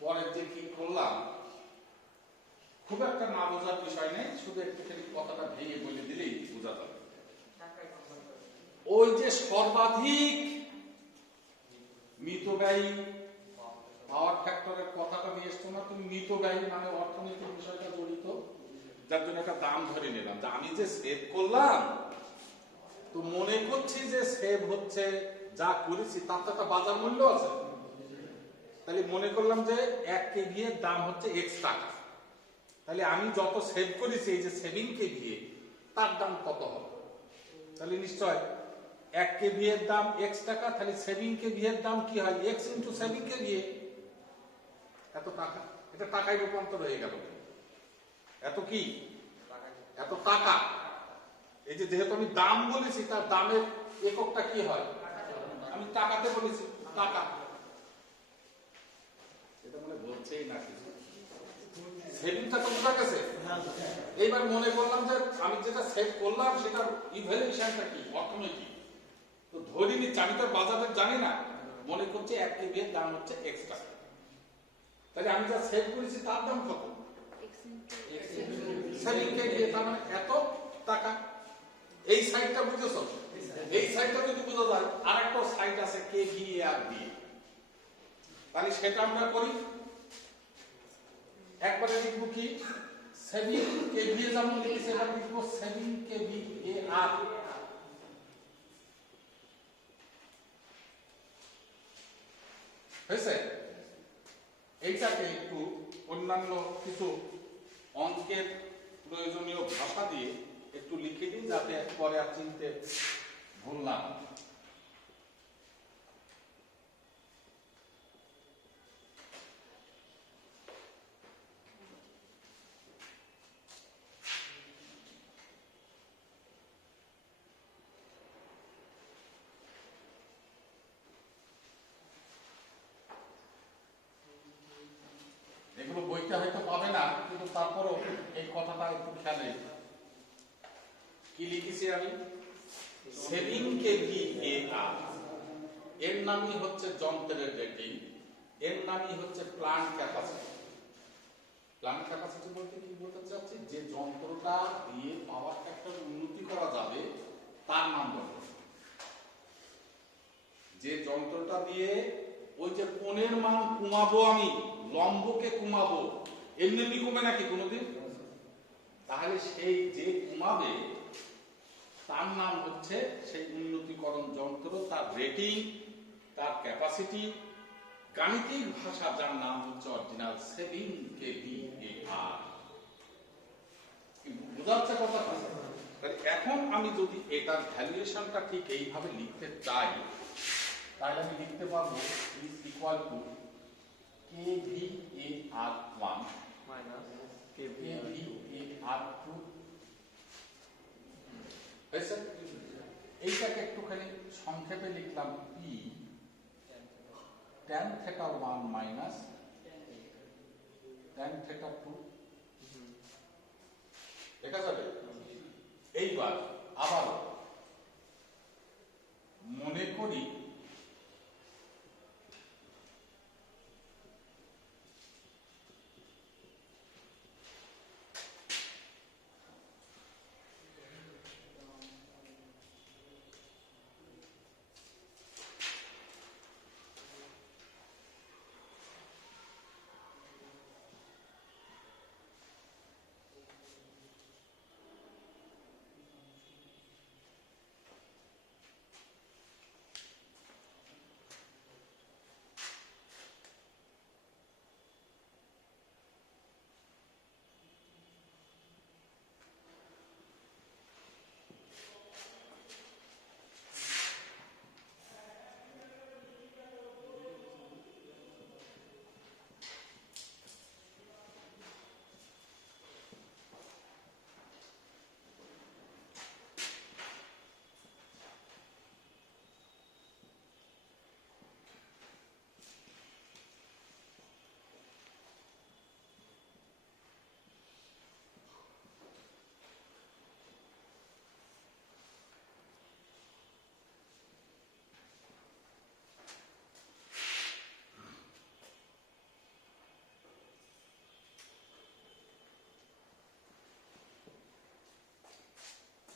পরের যে কি করলাম খুব একটা না বোঝার বিষয় নেই, শুধু একটুখানি কথাটা ভেঙে বলে দিলেই বোঝা যাবে। ওই যে সর্বাধিক মিতব্যয়ী পাওয়ার ফ্যাক্টরের কথাটা নিয়ে এসছো না তুমি? মিতব্যয়ী মানে অর্থনৈতিক বিষয়টা জড়িত, যার জন্য একটা দাম ধরে নিলাম যে আমি যে সেভ করলাম, তো মনে করছি যে সেভ হচ্ছে, যা করেছি তার তো একটা বাজার মূল্য আছে। তাহলে মনে করলাম যে 1 KVA এর দাম হচ্ছে X টাকা, তাহলে আমি যত সেভ করেছি এই যে সেভিং KVA তার দাম কত হবে? তাহলে নিশ্চয় 1 KVA এর দাম X টাকা, তাহলে সেভিং KVA এর দাম কি হয়? X ইন্টু সেভিং KVA, এত টাকা। এটা টাকায় রূপান্তর হয়ে গেল। এত কি? এত টাকা। এই যে যেহেতু আমি দাম বলেছি তার দামের এককটা কি হয়? আমি টাকাতে বলেছি, টাকা। এটা মানে বলছেই না কিছু। সেভিংটা তো বোঝা গেছে। এইবার মনে করলাম যে আমি যেটা সেভ করলাম সেটার ইভ্যালুয়েশনটা কি, অর্থনৈতিক। তো ধরে নিচ্ছি, আমি তো বাজারে জানি না, মনে করছি 1 KVA এর দাম হচ্ছে X টাকা, তাহলে আমি যা সেভ করেছি তার দাম কত? সেভিং কে দিয়ে, তার মানে এত টাকা। এই সাইডটা বুঝেছো? এই সাইডটা যদি বোঝা যায়, আর একটা সাইড আছে কেভিএআর দিয়ে, তাহলে সেটা আমরা করি। একবারে লিখব কি, সেভিং কেভিএ যেমন লিখেছি, এবার লিখব সেভিং কেভিএআর। হয়েছে? এইটাকে একটু অন্যান্য কিছু অঙ্কের প্রয়োজনীয় ভাষা দিয়ে একটু লিখে দিন, যাতে পরে আর চিনতে ভুল না হয়। এগুলো বইতে হয়তো পাবে না, কিন্তু তারপরও এই কথাটা একটু খেয়াল রেখে। কি লিখেছি আমি? সেভিং কেভিএআর, এর নামই হচ্ছে যন্ত্রের রেটিং, এর নামই হচ্ছে প্লান্ট ক্যাপাসিটি। প্লান্ট ক্যাপাসিটি বলতে কি বলতে চাচ্ছি, যে যন্ত্রটা দিয়ে পাওয়ার ফ্যাক্টর উন্নতি করা যাবে তার নাম বলবো। যে যন্ত্রটা দিয়ে ওই যে কোণের মান কমাবো, আমি লম্বকে কমাবো, এমনি কমে নাকি কোনোদিন? তাহলে সেই যে কমাবে তার নাম হচ্ছে সেই উন্নতিকরণ যন্ত্র, তার রেটিং, তার ক্যাপাসিটি, গাণিতিক ভাষা যার নাম হচ্ছে অরিজিনাল সেভিং কেভিএআর। বোঝা যাচ্ছে কথাটা? এখন আমি যদি এটার ভ্যালুয়েশনটা ঠিক এইভাবে লিখতে চাই, তাহলে আমি লিখতে পারবো is equal two KVAR1 minus KVAR2। এইটাকে একটুখানি সংক্ষেপে লিখলাম P tan θ1 মাইনাস tan θ2। দেখা যাবে? এইবার আবার মনে করি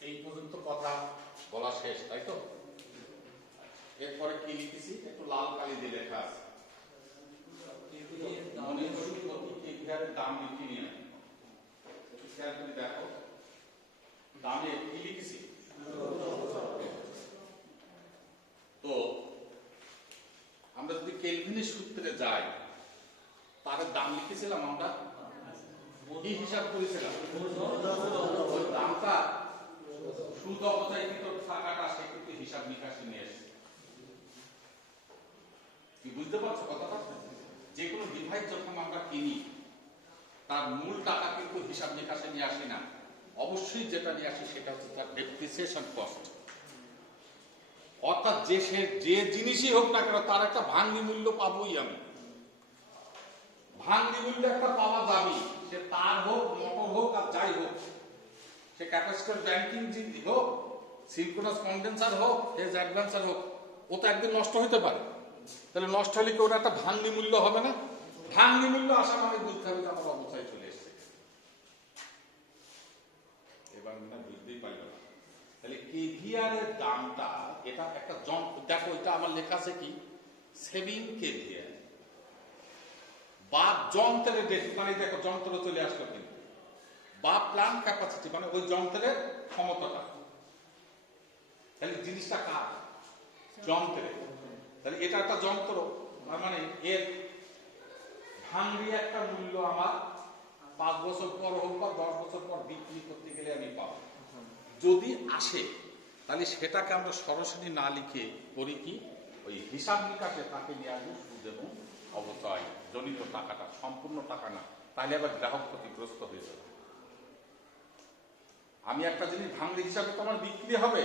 এই পর্যন্ত কথা বলা শেষ, তাই তো? এরপরে কি লিখেছি একটু লাল কালি দিয়ে লেখা আছে, মনে করি প্রতি কেভিআরের দাম লিখে নিয়ে একটু খেয়াল করে দেখো, দামে কি লিখেছি। তো আমরা যদি কেলভিনের সূত্রে যাই, তার দাম লিখেছিলাম আমরা, কি হিসাব করেছিলাম? ওই দামটা সুদ অবস্থায়কৃত টাকাটা সে কিন্তু হিসাব নিকাশে নিয়ে এসেছে। কি বুঝতে পারছো কথাটা? যে কোনো ডিভাইস যখন আমরা কিনি, তার মূল টাকা কিন্তু হিসাব নিকাশে নিয়ে আসি না, অবশ্যই যেটা নিয়ে আসি সেটা হচ্ছে তার ডেপ্রিসিয়েশন কস্ট। অর্থাৎ যে জিনিসই হোক না কেন তার একটা ভাঙনি মূল্য পাবোই আমি। ভাঙনি মূল্য একটা পাওয়া যাবে, সে তার হোক, মোটর হোক আর যাই হোক, সে ক্যাপাসিটর ব্যাংকিং হোক, সিনক্রোনাস কন্ডেন্সার হোক, ফেজ অ্যাডভান্সার হোক, ও তো একদিন নষ্ট হতে পারে। তাহলে নষ্ট হলে কি ওটা একটা ভাঙনি মূল্য হবে না? ভাঙনি মূল্য আসা মানে বুঝতে হবে যে আমার অবস্থায় চলে এসেছে। এবার মনে হয় বুঝতেই পারলো না। তাহলে কেভিআর এর দামটা, এটা একটা যন্ত্র, দেখো এটা আমার লেখা আছে কি সেভিং কেভিআর বা যন্ত্রের ডেট, মানে দেখো যন্ত্র চলে আসলো কিন্তু, বা প্ল্যান্ট ক্যাপাসিটি মানে ওই যন্ত্রের ক্ষমতাটা। তাহলে জিনিসটা কার? যন্ত্রের। তাহলে এটা একটা যন্ত্র, মানে এর ভাঙড়ি একটা মূল্য আমার 5 বছর পর হোক বা 10 বছর পর বিক্রি করতে গেলে আমি পাবো। যদি আসে তাহলে সেটাকে আমরা সরাসরি না লিখে করি কি, ওই হিসাব নিকাশে তাকে নিয়ে আসবো সুদ এবং অবচয় জনিত টাকাটা, সম্পূর্ণ টাকা না, তাহলে আবার গ্রাহক ক্ষতিগ্রস্ত হয়ে যাবে। আমি একটা জিনিস ভাঙড়ি হিসাবে তো আমার বিক্রি হবে,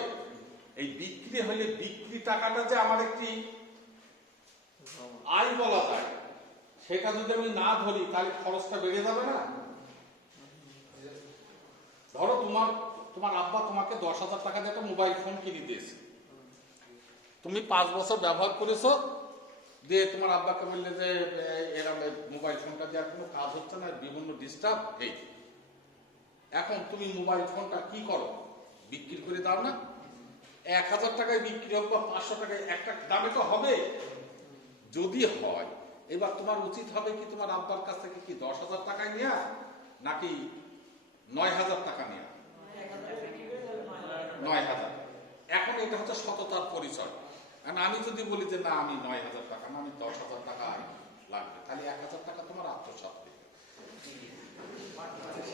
এই বিক্রি হলে বিক্রি টাকাটা যে আমার একটি আয় বলা যায়, সেটা যদি আমি না ধরি তাহলে খরচটা বেড়ে যাবে না? ধরো তোমার আব্বা তোমাকে 10,000 টাকা দিয়ে একটা মোবাইল ফোন কিনে দিয়েছে, তুমি 5 বছর ব্যবহার করেছো, দিয়ে তোমার আব্বাকে বললে যে এরকম মোবাইল ফোনটা দেওয়ার কোনো কাজ হচ্ছে না, বিভিন্ন ডিস্টার্ব এই। এখন তুমি মোবাইল ফোনটা কি করো, বিক্রি করে দাও না? 1,000 টাকায় বিক্রি হোক বা 500 টাকায়, একটা দামে তো হবে। যদি হয়, এবার তোমার উচিত হবে কি তোমার আব্বার কাছ থেকে কি 10,000 টাকায় নেওয়া নাকি 9,000 টাকা নেওয়া? 9,000। এখন এটা হচ্ছে সততার পরিচয়। কারণ আমি যদি বলি যে না আমি 9,000 টাকা না, আমি 10,000 টাকা লাগবে, তাহলে 1,000 টাকা তোমার আত্মসাৎ দেবে।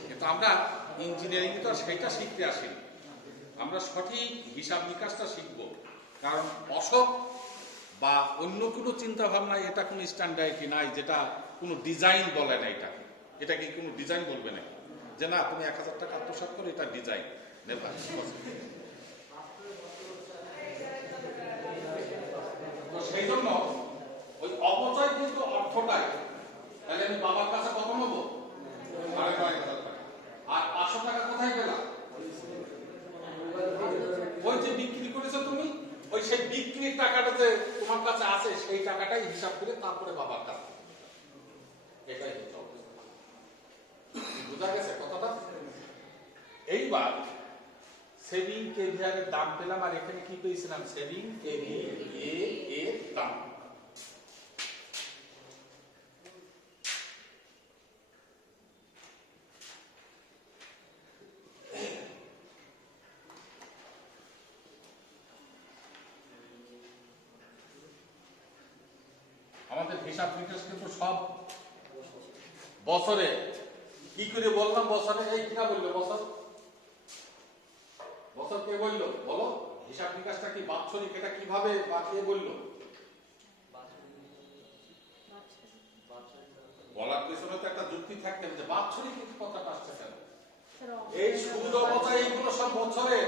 কিন্তু আমরা ইঞ্জিনিয়ারিং তো সেটা শিখতে আসিনি, আমরা সঠিক হিসাব নিকাশটা শিখব। কারণ অসৎ বা অন্য কোনো চিন্তা ভাবনা, এটা কোনো স্ট্যান্ডার্ডই নাই, যেটা কোনো ডিজাইন বলে না। এটাকে কোনো ডিজাইন বলবে না যে না তুমি 1,000 টাকা আত্মসাৎ করো, এটা ডিজাইন নেবা। তো সেই জন্য ওই অপচয় কিন্তু অর্থটাই, তাহলে আমি বাবার কাছে কত নেবো? 9,500 টাকা। আর 500 টাকা কোথায় পেলাম? ওই যে বিক্রি করেছো তুমি, ওই সেই বিক্রির টাকাটা যে তোমার কাছে আছে, সেই টাকাটাই হিসাব করে তারপরে বাবার কাছে। এটাই হচ্ছে অবস্থা। বুঝা গেছে কথাটা? এইবার সেভিং কেভিআর এর দাম পেলাম, আর এখানে কি পেয়েছিলাম? সেভিং কেভিএ এর দাম। আমাদের হিসাব নিকাশ কিন্তু সব বছরে কি করে বললাম, বছরে এই কিনা বললো বছর, বছর কে বললো বলো? হিসাব নিকাশটা কি বাৎসরিক, এটা কিভাবে বা কে বললো? বলার পেছনে তো একটা যুক্তি থাকতে হবে যে বাৎসরিক কথাটা আসছে কেন। এই সুদ অবচয় এইগুলো সব বছরে।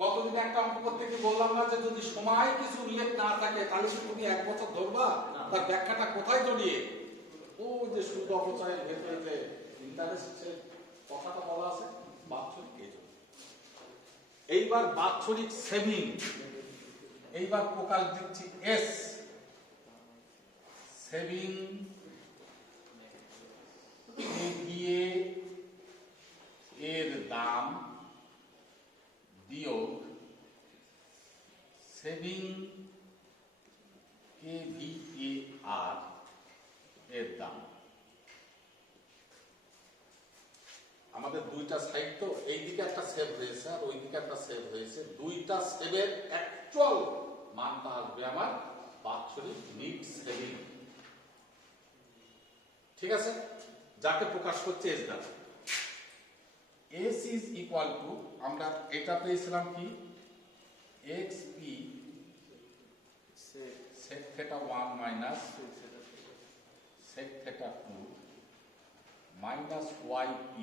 কতদিন একটা অঙ্ক করতে কি বললাম না যে যদি সময় কিছু উল্লেখ না থাকে তাহলে তুমি 1 বছর ধরবা, তার ব্যাখ্যাটা কোথায় জড়িয়ে? ও যে সুদ অপচয়ের ভেতরে যে ইন্টারেস্টের কথাটা বলা আছে, বাৎসরিক। এইবার বাৎসরিক সেভিং, এইবার প্রকাশ দিচ্ছি এস, সেভিং কেভিএ এর দাম বিয়োগ সেভিং কেভিএআর এর দাম। আমাদের দুইটা সাইড তো, এইদিকে একটা সেভ হয়েছে আর ওইদিকে একটা সেভ হয়েছে, দুইটা সেভের অ্যাকচুয়াল মানটা আসবে আমার বাৎসরিক নিট সেভিং। ঠিক আছে, যাকে প্রকাশ করছে এস দ্বারা। এস ইজ ইকুয়াল টু, আমরা এটা পেয়েছিলাম কি xp sec theta 1 minus sec theta 2 minus yp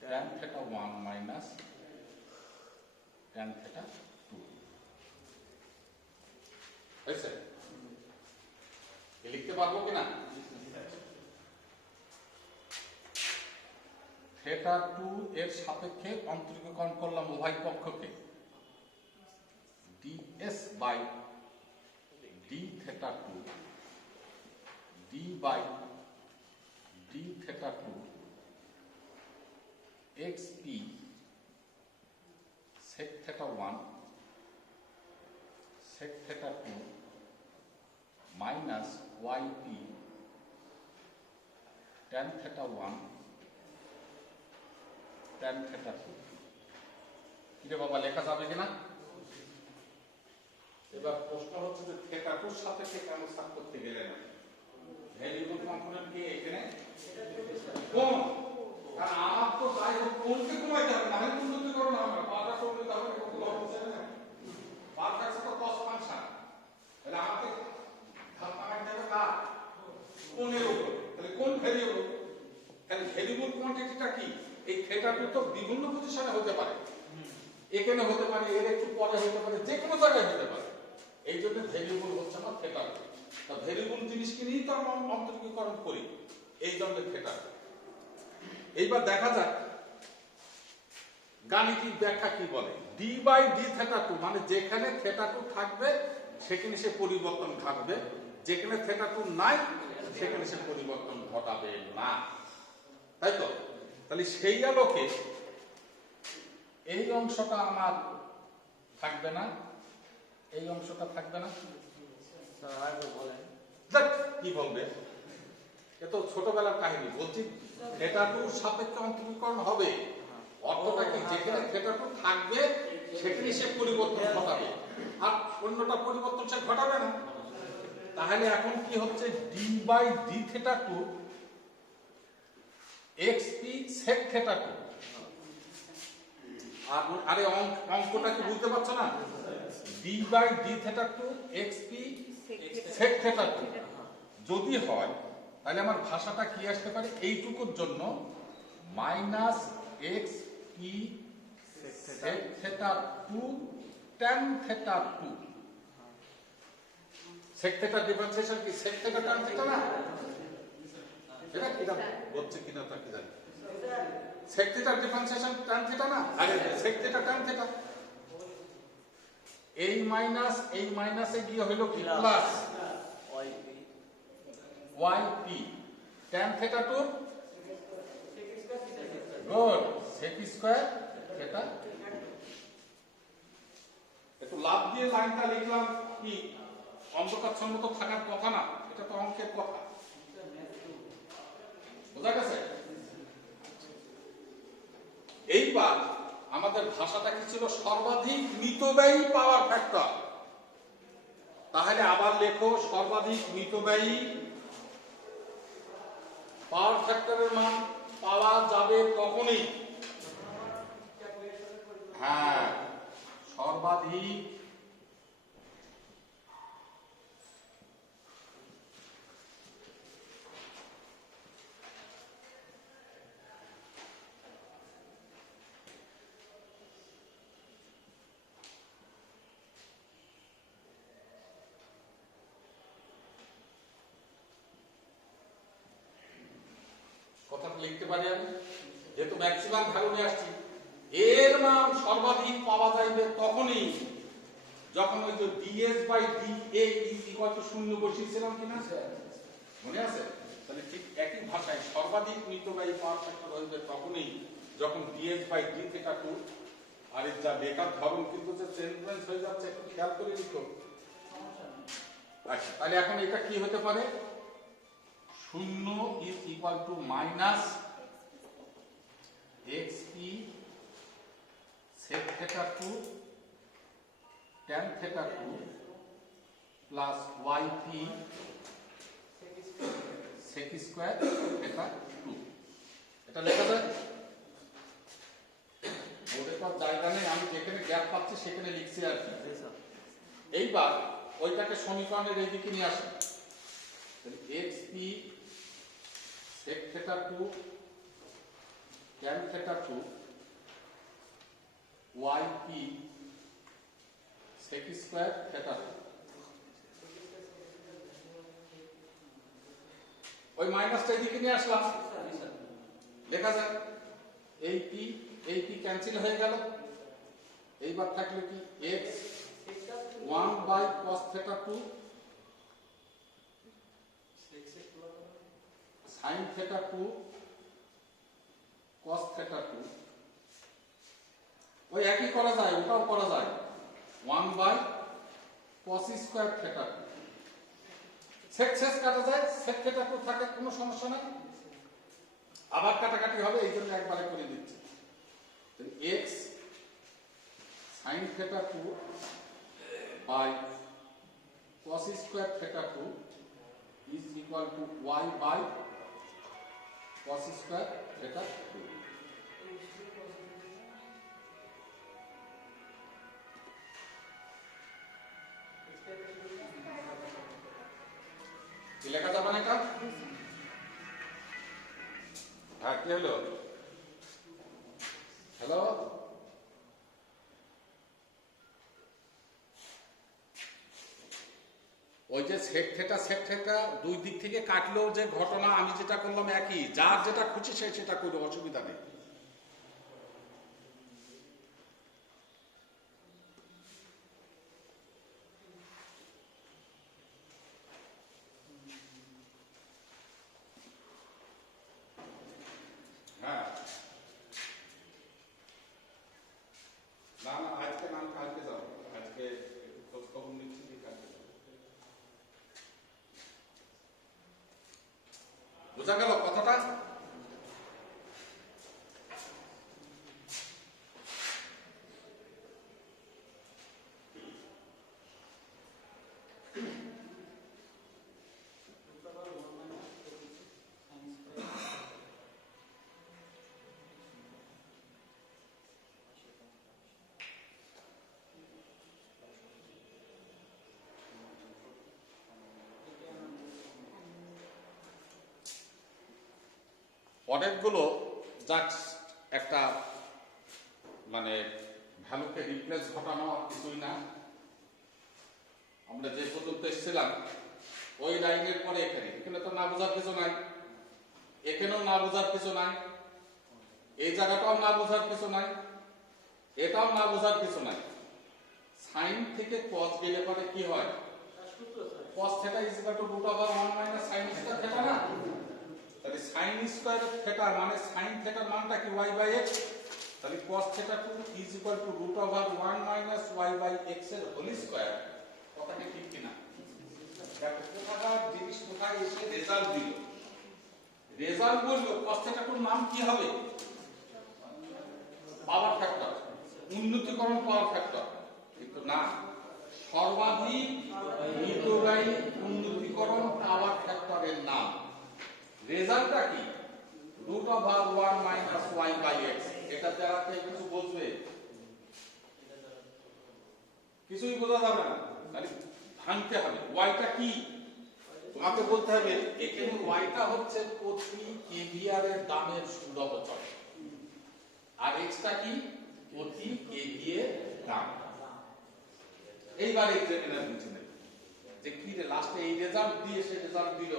tan theta 1 minus tan theta 2 হয়েছে? লিখতে পারবো কিনা? থিটা 2 এর সাপেক্ষে অন্তরীকরণ করলাম উভয় পক্ষকে, ds by d theta 2 d by d theta 2 x p sec theta 1 sec theta 2 minus y p tan theta 1 tan theta 2। কিরে বাবা, লেখা যাবে কিনা? এবার প্রশ্ন হচ্ছে যে থেটা 2 এর সাপেক্ষে কেন সাব করতে গেলে না? ভ্যারিয়েবল কম্পোনেন্ট কি এখানে কোন? কারণ আমার তো যাই হোক কোনকে কমাইতে হবে, না হয় কোন যদি করো না হবে পাওয়াটা করতে হবে, কত লস হচ্ছে না? পারফেক্ট তো কস ফাংশন, তাহলে আমাকে ধাপ মারতে হবে কার? কোনের উপর। তাহলে কোন ভ্যারিয়েবল? তাহলে ভ্যারিয়েবল কোয়ান্টিটিটা কি? এই থেটা 2 তো বিভিন্ন পজিশনে হতে পারে, এখানে হতে পারে, এর একটু পরে হতে পারে, যে কোনো জায়গায় হতে পারে। এই জন্য ভ্যারিয়েবল হচ্ছে আমার থেটা 2। তা ভ্যারিয়েবল জিনিসকে নিয়েই তো আমরা অন্তর্গীকরণ করি, এই জন্য থেটা 2। এইবার দেখা যাক গাণিতিক ব্যাখ্যা কি বলে। ডি বাই ডি থেটা 2 মানে যেখানে থেটা 2 থাকবে সেখানে সে পরিবর্তন ঘটবে, যেখানে থেটা 2 নাই সেখানে সে পরিবর্তন ঘটাবে না, তাই তো? তাহলে সেই আলোকে এই অংশটা আমার থাকবে না, এই অংশটা থাকবে না। কি বলবে? এ তো ছোটবেলার কাহিনী বলছি। থেটা 2 সাপেক্ষে অন্তরীকরণ হবে, অর্থটা কি? যেখানে থেটা 2 থাকবে সেখানে সে পরিবর্তন ঘটাবে, আর অন্যটা পরিবর্তন সে ঘটাবে না। তাহলে এখন কি হচ্ছে? D by d theta 2 x p sec theta 2। আর আরে অঙ্কটা কি বুঝতে পারছো না? D by d theta 2 x p sec theta 2 যদি হয় তাহলে আমার ভাষাটা কি আসতে পারে? এইটুকুর জন্য minus x p sec theta 2 tan theta 2। Sec থেটার ডিফারেন্সিয়েশন কি? সেক থেটা ট্যান থেটা না? এটা কিনা বলছে কিনা তা কি জানি। সেক থেটার ডিফারেন্সিয়েশন ট্যান থেটা না? আরে সেক থেটা ট্যান থেটা। এই মাইনাসে গিয়ে হলো কি? Plus y p tan theta 2 good sec square theta. একটু লাভ দিয়ে লাইনটা লিখলাম, কি অঙ্কসম্মত থাকার কথা না, এটা তো অঙ্কের কথা, বোঝা গেছে? এইবার আমাদের ভাষাটা কি ছিল? সর্বাধিক মিতব্যয়ী পাওয়ার ফ্যাক্টর। তাহলে আবার লেখো সর্বাধিক মিতব্যয়ী পাওয়ার ফ্যাক্টরের মান পাওয়া যাবে তখনই, হ্যাঁ, সর্বাধিক লিখতে পারি আমি, যেহেতু ম্যাক্সিমাম ভ্যালু নিয়ে আসছি। এর মান সর্বাধিক পাওয়া যাইবে তখনই যখন ওই যে ds by da is equal to 0 বসিয়েছিলাম কিনা, মনে আছে? তাহলে ঠিক একই ভাষায় সর্বাধিক মিতব্যয়ী পাওয়ার ফ্যাক্টর হইবে তখনই যখন ডিএস বাই ডি থেটা 2। আর এর যা লেখার ধরন কিন্তু যে সেন্টেন্স হয়ে যাচ্ছে, একটু খেয়াল করে লিখো। আচ্ছা, তাহলে এখন এটা কি হতে পারে? 0 is equal to minus x p sec theta 2 tan theta 2 plus y p sec square theta 2। এটা লেখা যায়? বোর্ডে তো জায়গা নেই, আমি যেখানে গ্যাপ পাচ্ছি সেখানে লিখছি আর কি। এইবার ওইটাকে সমীকরণের এইদিকে নিয়ে আসি। X p sec theta 2 tan theta 2 y p sec square theta 2। ওই মাইনাসটা এদিকে নিয়ে আসলাম, লেখা যায় এই পি ক্যান্সেল হয়ে গেল। এইবার থাকলো কি? X 1 by cos theta 2 sin theta 2 cos theta 2 ওই একই করা যায়, ওটাও করা যায় 1/cos স্কয়ার থিটা। sec শেষ কাটা যায়, sec থিটা তো থাকে, কোনো সমস্যা নাই। আবার কাটাকাটি হবে, এই জন্য একবারে করে দিচ্ছি। x sin theta 2 by cos square theta 2 is equal to y by cos square theta 2. কি লেখা যাবে না এটা? হ্যাঁ, কি হলো? হ্যালো, ওই যে সেক থেটা দুই দিক থেকে কাটলেও যে ঘটনা, আমি যেটা করলাম একই, যার যেটা খুশি সে সেটা করবে, অসুবিধা নেই। হ্যাঁ, না না, আজকে নাম কালকে যাও, আজকে খোঁজ খবর নিচ্ছি, কালকে যাও। বোঝা গেল কথাটা? অনেকগুলো জাস্ট একটা মানে ভ্যালুকে রিপ্লেস ঘটানো আর কিছুই না। আমরা যে পর্যন্ত এসেছিলাম ওই লাইনের পরে এখানে তো না বোঝার কিছু নাই, এখানেও না বোঝার কিছু নাই, এই জায়গাটাও না বোঝার কিছু নাই, এটাও না বোঝার কিছু নাই। সাইন থেকে কস গেলে পরে কি হয়? cos theta is equal to root over 1 minus sin square theta না? তাহলে sin স্কয়ার থিটা মানে sin থিটার মানটা কি y বাই x। তাহলে cos theta 2 is equal to root over 1 minus y by x এর হোল স্কয়ার। কথাটা ঠিক কিনা? দেখো কোথাকার জিনিস কোথায় এসে রেজাল্ট দিল। রেজাল্ট বললো cos থিটা 2 নাম কি হবে? পাওয়ার ফ্যাক্টর, উন্নতিকরণ পাওয়ার ফ্যাক্টর। কিন্তু না, সর্বাধিক মিতব্যয়ী উন্নতিকরণ পাওয়ার ফ্যাক্টরের নাম। রেজাল্টটা কি? Root over 1 minus y by x। এটা যারা কেউ কিছু বলবে, কিছুই বোঝা যাবে না, খালি ভাঙতে হবে। ওয়াইটা কি তোমাকে বলতে হবে। এখানে ওয়াইটা হচ্ছে প্রতি কেভিআর এর দামের সুলভ চল, আর এক্সটা কি? প্রতি কেভিএ দাম। এইবার এক্সামিনার বুঝে নেবে যে কি রে, লাস্টে এই রেজাল্ট দিয়ে সে রেজাল্ট দিল,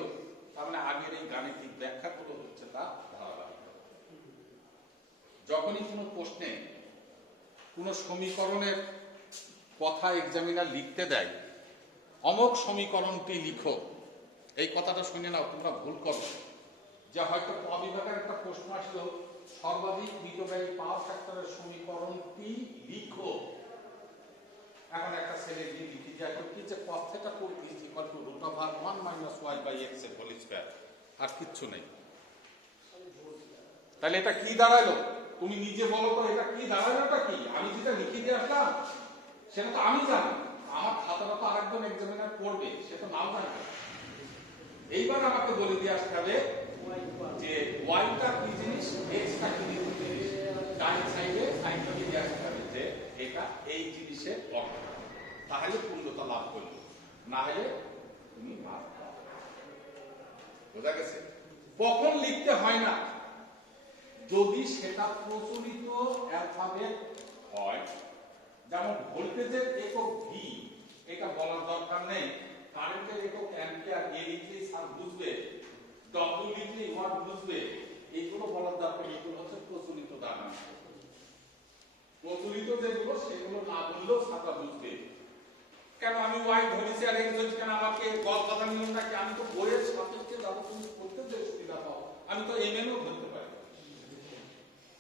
তার মানে আগের এই গাণিতিক ব্যাখ্যাগুলো হচ্ছে তা ধারাবাহিক। যখনই কোনো প্রশ্নে কোনো সমীকরণের কথা এক্সামিনার লিখতে দেয়, অমুক সমীকরণটি লিখো, এই কথাটা শুনে নাও, তোমরা ভুল করো। যে হয়তো অবিভাগের একটা প্রশ্ন আসলো, সর্বাধিক মিতব্যয়ী পাওয়ার ফ্যাক্টরের সমীকরণটি লিখো। এখন একটা ছেলে গিয়ে লিখি যে এখন কি, যে cos theta 2 is equal to root over 1 minus y by x এর হোল স্কয়ার, আর কিচ্ছু নেই। তাহলে এটা কি দাঁড়ালো? তুমি নিজে বলো তো, এটা কি দাঁড়ালোটা কি? আমি যেটা লিখে দিয়ে আসলাম সেটা তো আমি জানি, আমার খাতাটা তো আরেকজন এক্সামিনার পড়বে, সে তো নাও জানবে। এইবার আমাকে বলে দিয়ে আসতে হবে যে ওয়াইটা কি জিনিস, এক্সটা কি জিনিস। ডান সাইডে সাইনটা দিয়ে আসতে হবে যে এটা এই জিনিসের অর্থ, তাহলে পূর্ণতা লাভ করবে, না হলে তুমি মার পাবে। বোঝা গেছে? কখন লিখতে হয় না? যদি সেটা প্রচলিত অ্যালফাবেট হয়, যেমন ভোল্টেজের একক ভি, এটা বলার দরকার নেই। কারেন্টের একক অ্যাম্পিয়ার, এ লিখলেই স্যার বুঝবে, ডব্লিউ লিখলেই ওয়াট বুঝবে, এইগুলো বলার দরকার নেই। এগুলো হচ্ছে প্রচলিত ধারণা। প্রচলিত যেগুলো সেগুলো না বললেও ছাত্র বুঝবে। কেন আমি ওয়াই ধরেছি আর এক্স ধরেছি, কেন আমাকে গদ বাধা নিয়মটা কি? আমি তো বইয়ের সাপেক্ষে যাবো, তুমি করতে যে সুবিধা পাও, আমি তো এমএনও ধরতে পারি,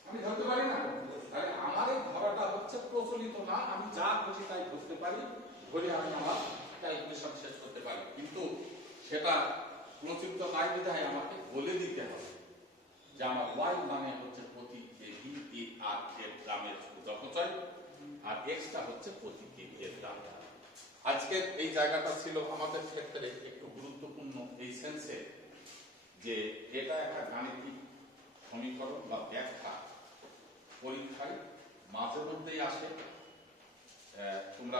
আমি ধরতে পারি না। তাহলে আমার এই ধরাটা হচ্ছে প্রচলিত না, আমি যা খুশি তাই ধরতে পারি, ধরে আমি আমার ক্যালকুলেশন শেষ করতে পারি। কিন্তু সেটা প্রচলিত নাই বিধায় আমাকে বলে দিতে হবে যে আমার ওয়াই মানে হচ্ছে প্রতি কেভি এ আর এর গ্রামের অপচয়, আর এক্সটা হচ্ছে প্রতি কেভি এর দাম। আজকে এই জায়গাটা ছিল আমাদের ক্ষেত্রে একটু গুরুত্বপূর্ণ এই সেন্সে যে এটা একটা গাণিতিক সমীকরণ বা ব্যাখ্যা পরীক্ষায় মাঝে মধ্যেই আসে। তোমরা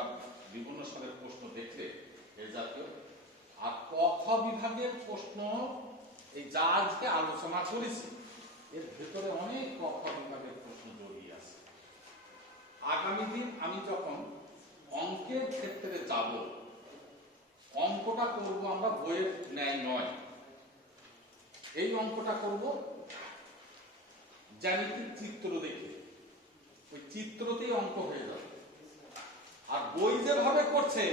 বিভিন্ন সালের প্রশ্ন দেখলে এই জাতীয়, আর ক খ বিভাগের প্রশ্ন এই যা আজকে আলোচনা করেছি এর ভেতরে অনেক ক খ বিভাগের প্রশ্ন জড়িয়ে আছে। আগামী দিন আমি যখন অঙ্কের ক্ষেত্রে যাব, অঙ্কটা করব আমরা বইয়ের ন্যায় নয়, এই অঙ্কটা করব জ্যামিতিক চিত্র দেখে, ওই চিত্রতেই অঙ্ক হয়ে যাবে। আর বই যেভাবে করছে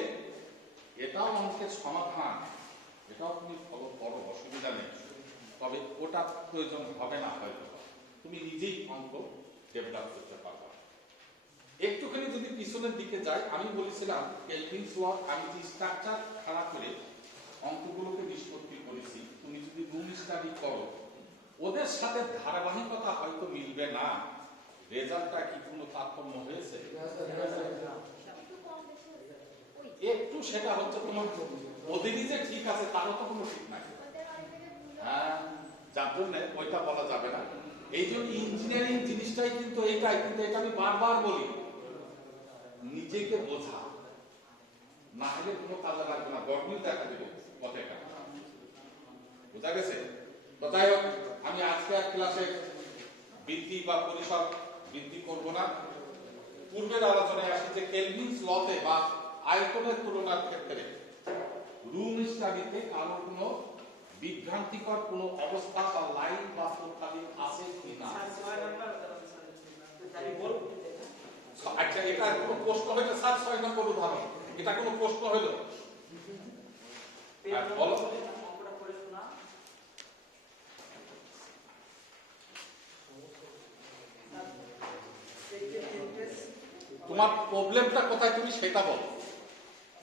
এটাও অঙ্কের সমাধান, এটাও তুমি ফলো করো, অসুবিধা নেই, তবে ওটা প্রয়োজন হবে না, হয়তো তুমি নিজেই অঙ্ক ডেভেলপ করতে পারবে। একটুখানি যদি পিছনের দিকে যাই, আমি বলেছিলাম কেলভিনস ল, আমি যে স্ট্রাকচার খাড়া করে অঙ্কগুলোকে নিষ্পত্তি করেছি, তুমি যদি রুম স্টাডি করো ওদের সাথে ধারাবাহিকতা হয়তো মিলবে না, রেজাল্টটা কি কোনো তারতম্য হয়েছে একটু, সেটা হচ্ছে তোমার ওদেরই যে ঠিক আছে তারও তো কোনো ঠিক নাই। হ্যাঁ, যার জন্য ওইটা বলা যাবে না। এই জন্য ইঞ্জিনিয়ারিং জিনিসটাই কিন্তু এইটাই, কিন্তু এটা আমি বারবার বলি, নিজেকে বোঝা না হলে কোনো কাজে লাগবে না, গরমিল দেখা দেবে পথে। বোঝা গেছে? তো যাই হোক, আমি আজকে আর ক্লাসে বৃদ্ধি বা পরিসর বৃদ্ধি করব না। পূর্বের আলোচনায় আসি যে কেলভিনস লতে বা আয়তনের তুলনার ক্ষেত্রে রুম স্টাডিতে কারো কোনো বিভ্রান্তিকর কোনো অবস্থা বা লাইন বা প্রত্যাদি আছে কিনা? আচ্ছা, এটা কোনো প্রশ্ন হইলে 6 নম্বর উদাহরণ, এটা কোনো প্রশ্ন হইল? বলো। তোমার প্রবলেমটা কোথায় তুমি সেটা বলো।